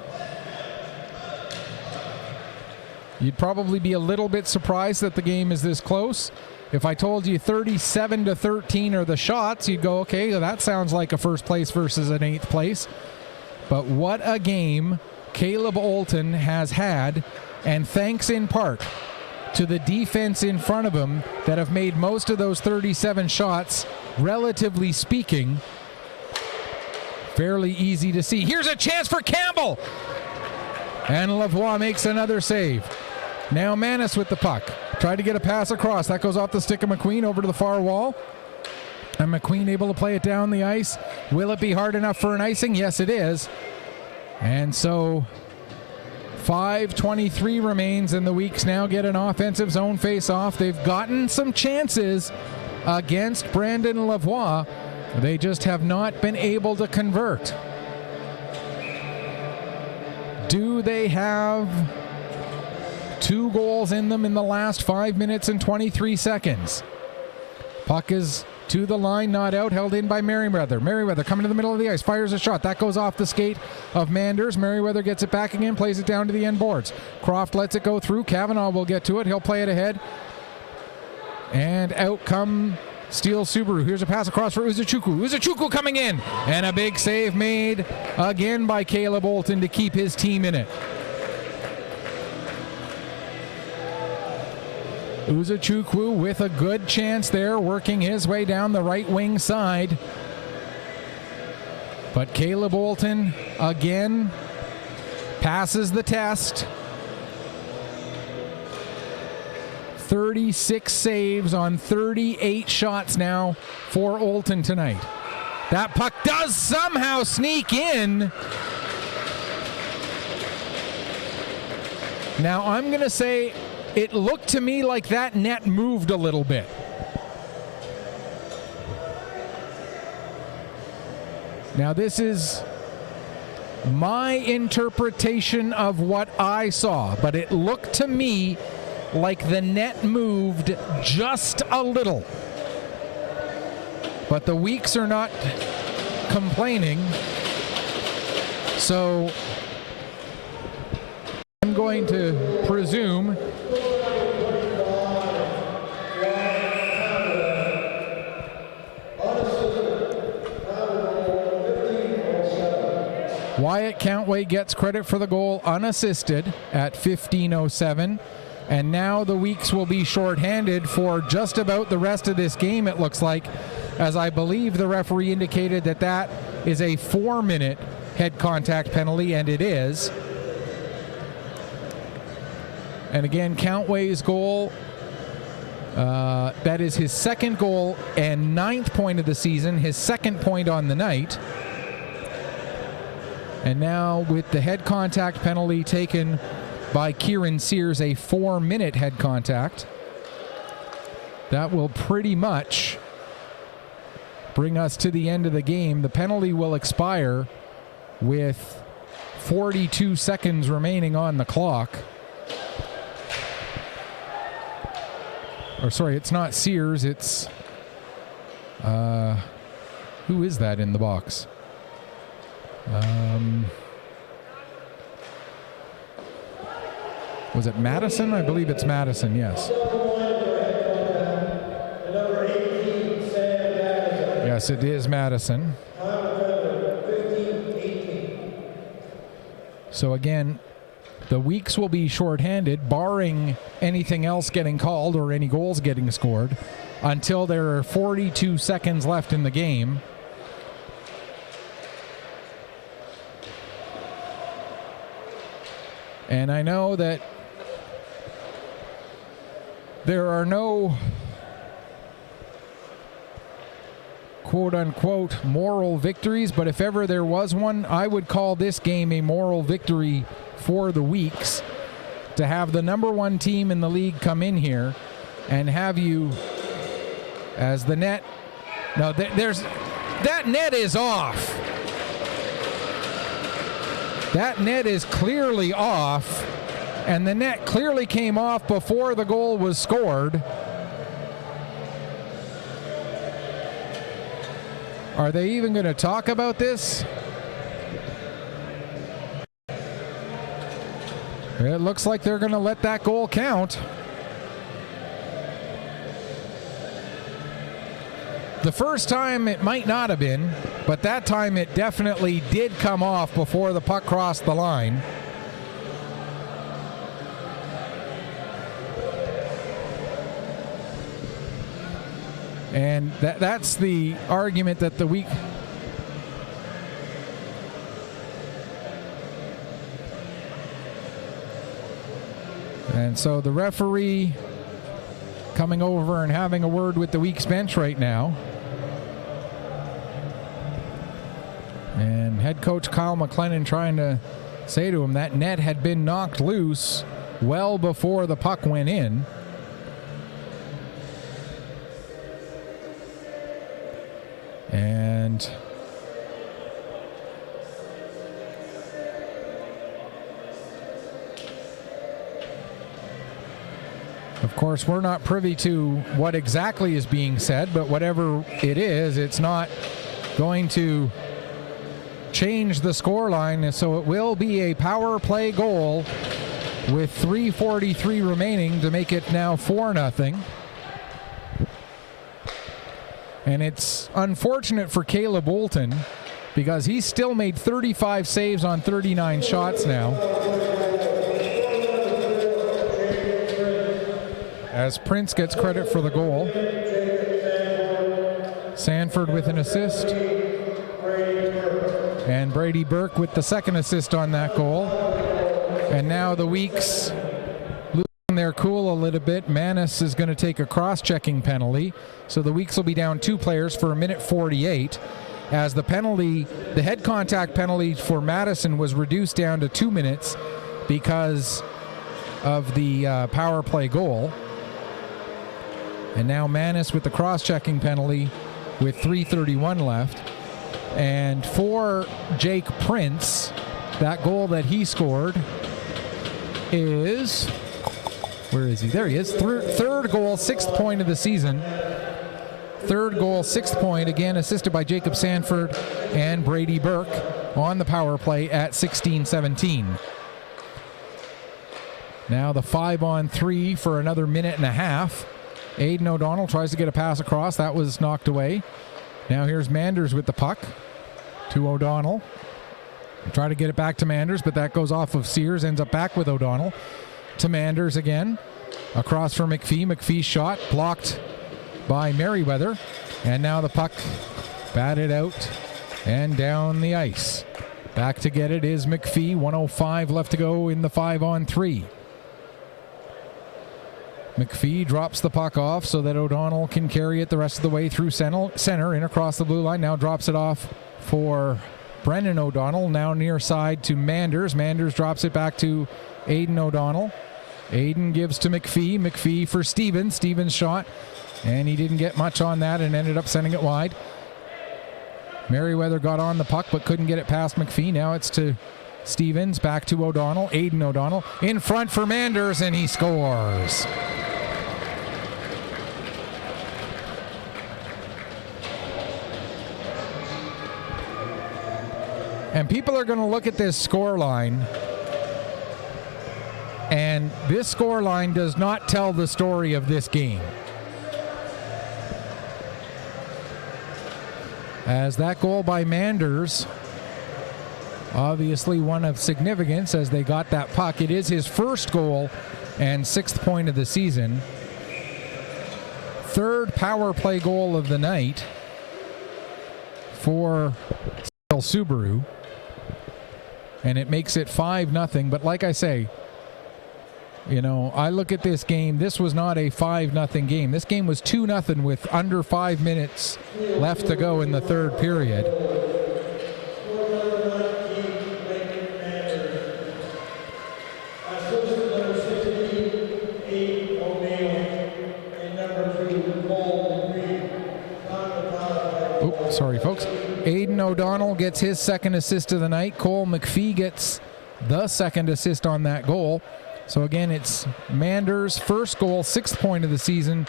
you'd probably be a little bit surprised that the game is this close. If I told you 37-13 are the shots, you'd go, okay, that sounds like a first place versus an 8th place. But what a game Caleb Olton has had, and thanks in part to the defense in front of him that have made most of those 37 shots, relatively speaking, fairly easy to see. Here's a chance for Campbell! And Lavoie makes another save. Now Manis with the puck. Tried to get a pass across. That goes off the stick of McQueen over to the far wall. And McQueen able to play it down the ice. Will it be hard enough for an icing? Yes, it is. And so 5:23 remains, and the Weeks now get an offensive zone face-off. They've gotten some chances against Brandon Lavoie. They just have not been able to convert. Do they have 2 goals in them in the last 5 minutes and 23 seconds? Puck is to the line, not out, held in by Merriweather. Merriweather coming to the middle of the ice, fires a shot. That goes off the skate of Manders. Merriweather gets it back again, plays it down to the end boards. Croft lets it go through. Kavanaugh will get to it. He'll play it ahead. And out come Steele Subaru. Here's a pass across for Uzuchukwu. Uzuchukwu coming in. And a big save made again by Caleb Olton to keep his team in it. Uzuchukwu with a good chance there, working his way down the right wing side. But Caleb Olton again passes the test. 36 saves on 38 shots now for Olton tonight. That puck does somehow sneak in. Now I'm going to say it looked to me like that net moved a little bit. Now this is my interpretation of what I saw, but it looked to me like the net moved just a little. But the Weeks are not complaining, so I'm going to presume Wyatt Countway gets credit for the goal unassisted at 15:07. And now the Weeks will be shorthanded for just about the rest of this game, it looks like, as I believe the referee indicated that that is a 4-minute head contact penalty, and it is. And again, Countway's goal, that is his second goal and 9th point of the season, his second point on the night. And now with the head contact penalty taken by Kieran Sears, a 4-minute head contact, that will pretty much bring us to the end of the game. The penalty will expire with 42 seconds remaining on the clock. Or sorry, it's not Sears, it's who is that in the box? Was it Madison? I believe it's Madison, yes. Yes, it is Madison. So again, the Weeks will be shorthanded, barring anything else getting called or any goals getting scored, until there are 42 seconds left in the game. And I know that there are no quote-unquote moral victories, but if ever there was one, I would call this game a moral victory for the Weeks, to have the #1 team in the league come in here and have you as the net. No, that net is off. That net is clearly off, and the net clearly came off before the goal was scored. Are they even going to talk about this? It looks like they're going to let that goal count. The first time it might not have been, but that time it definitely did come off before the puck crossed the line. And that's the argument that the week. And so the referee coming over and having a word with the Weeks bench right now. head coach Kyle McLennan trying to say to him that net had been knocked loose well before the puck went in. And of course, we're not privy to what exactly is being said, but whatever it is, it's not going to change the scoreline. So it will be a power play goal with 3:43 remaining to make it now 4-0. And it's unfortunate for Caleb Bolton because he's still made 35 saves on 39 shots now. As Prince gets credit for the goal. Sanford with an assist. And Brady Burke with the second assist on that goal. And now the Weeks losing their cool a little bit. Manis is going to take a cross-checking penalty. So the Weeks will be down 2 players for 1:48. As the penalty, the head contact penalty for Madison was reduced down to 2 minutes because of the power play goal. And now Manis with the cross-checking penalty with 3:31 left. And for Jake Prince, that goal that he scored is, where is he? There he is. Third goal, 6th point of the season. Third goal, 6th point, again assisted by Jacob Sanford and Brady Burke on the power play at 16:17. Now the 5-on-3 for another minute and a half. Aiden O'Donnell tries to get a pass across. That was knocked away. Now here's Manders with the puck to O'Donnell. Try to get it back to Manders, but that goes off of Sears, ends up back with O'Donnell. To Manders again. Across for McPhee. McPhee's shot blocked by Merriweather. And now the puck batted out and down the ice. Back to get it is McPhee. 1:05 left to go in the 5-on-3. McPhee drops the puck off so that O'Donnell can carry it the rest of the way through center in across the blue line. Now drops it off for Brennan O'Donnell. Now near side to Manders. Manders drops it back to Aiden O'Donnell. Aiden gives to McPhee. McPhee for Stevens. Stevens shot. And he didn't get much on that and ended up sending it wide. Merriweather got on the puck but couldn't get it past McPhee. Now it's to Stevens. Back to O'Donnell. Aiden O'Donnell in front for Manders and he scores. And people are going to look at this score line, and this score line does not tell the story of this game. As that goal by Manders, obviously one of significance as they got that puck. It is his first goal and 6th point of the season. Third power play goal of the night for Steele Subaru. And it makes it 5-0. But like I say, you know, I look at this game. This was not a 5-0 game. This game was 2-0 with under 5 minutes left to go in the third period. Oops, sorry, folks. Aiden O'Donnell gets his second assist of the night. Cole McPhee gets the second assist on that goal. So again, it's Manders' first goal, 6th point of the season,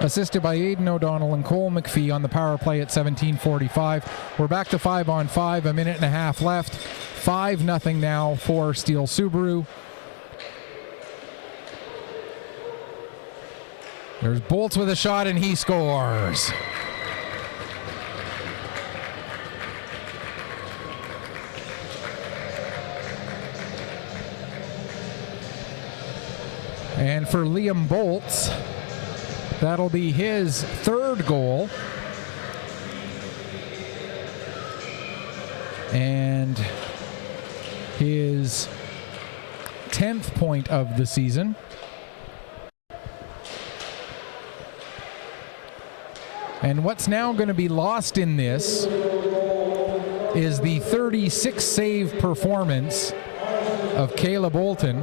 assisted by Aiden O'Donnell and Cole McPhee on the power play at 17:45. We're back to 5-on-5, a minute and a half left. 5-0 now for Steele Subaru. There's Bolts with a shot and he scores. And for Liam Bolts, that'll be his third goal. And his 10th point of the season. And what's now going to be lost in this is the 36 save performance of Caleb Bolton.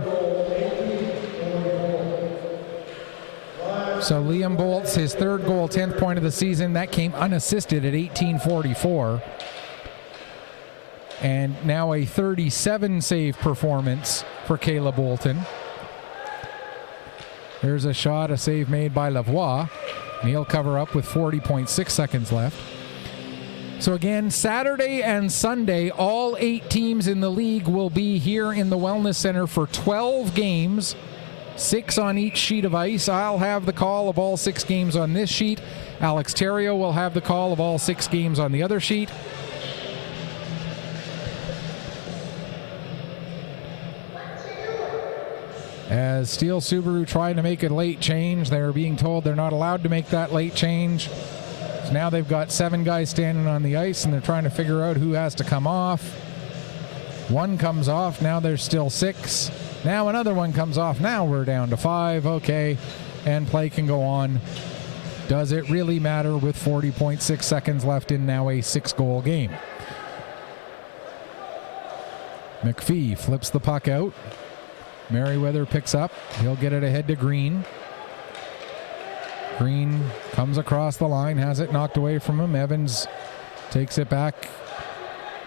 So Liam Boltz, his third goal, 10th point of the season. That came unassisted at 18:44. And now a 37 save performance for Caleb Bolton. There's a shot, a save made by Lavoie. And he'll cover up with 40.6 seconds left. So again, Saturday and Sunday, all 8 teams in the league will be here in the Wellness Center for 12 games. 6 on each sheet of ice. I'll have the call of all 6 games on this sheet. Alex Theriault will have the call of all 6 games on the other sheet. As Steele Subaru trying to make a late change, they're being told they're not allowed to make that late change. So now they've got 7 guys standing on the ice, and they're trying to figure out who has to come off. 1 comes off. Now there's still 6. Now another one comes off. Now we're down to 5. Okay, and play can go on. Does it really matter with 40.6 seconds left in now a 6-goal game? McPhee flips the puck out. Merriweather picks up. He'll get it ahead to Green. Green comes across the line, has it knocked away from him. Evans takes it back,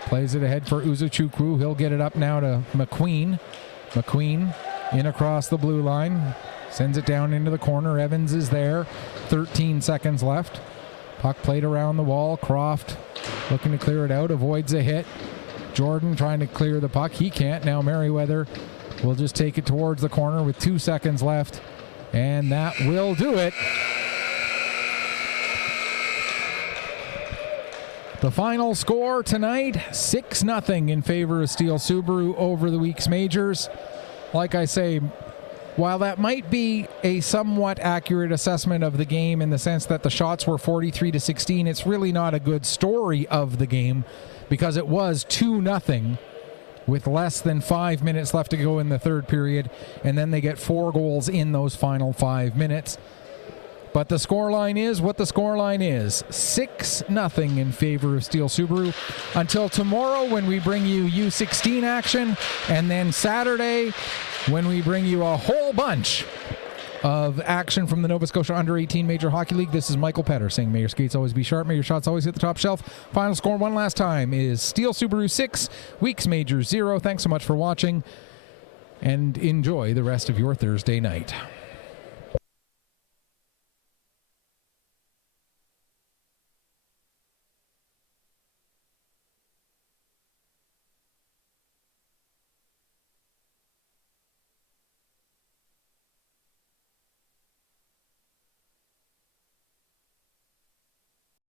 plays it ahead for Uzuchukwu. He'll get it up now to McQueen. McQueen in across the blue line, sends it down into the corner. Evans is there. 13 seconds left. Puck played around the wall. Croft looking to clear it out, avoids a hit. Jordan trying to clear the puck. He can't. Now Merriweather will just take it towards the corner with 2 seconds left, and that will do it. The final score tonight, 6-0 in favor of Steele Subaru over the week's majors. Like I say, while that might be a somewhat accurate assessment of the game in the sense that the shots were 43-16, it's really not a good story of the game because it was 2-0 with less than 5 minutes left to go in the third period, and then they get 4 goals in those final 5 minutes. But the scoreline is what the scoreline is. 6-0 in favor of Steele Subaru. Until tomorrow when we bring you U16 action, and then Saturday when we bring you a whole bunch of action from the Nova Scotia Under-18 Major Hockey League. This is Michael Petter saying may your skates always be sharp, may your shots always hit the top shelf. Final score one last time is Steele Subaru 6, Weeks Major 0. Thanks so much for watching, and enjoy the rest of your Thursday night.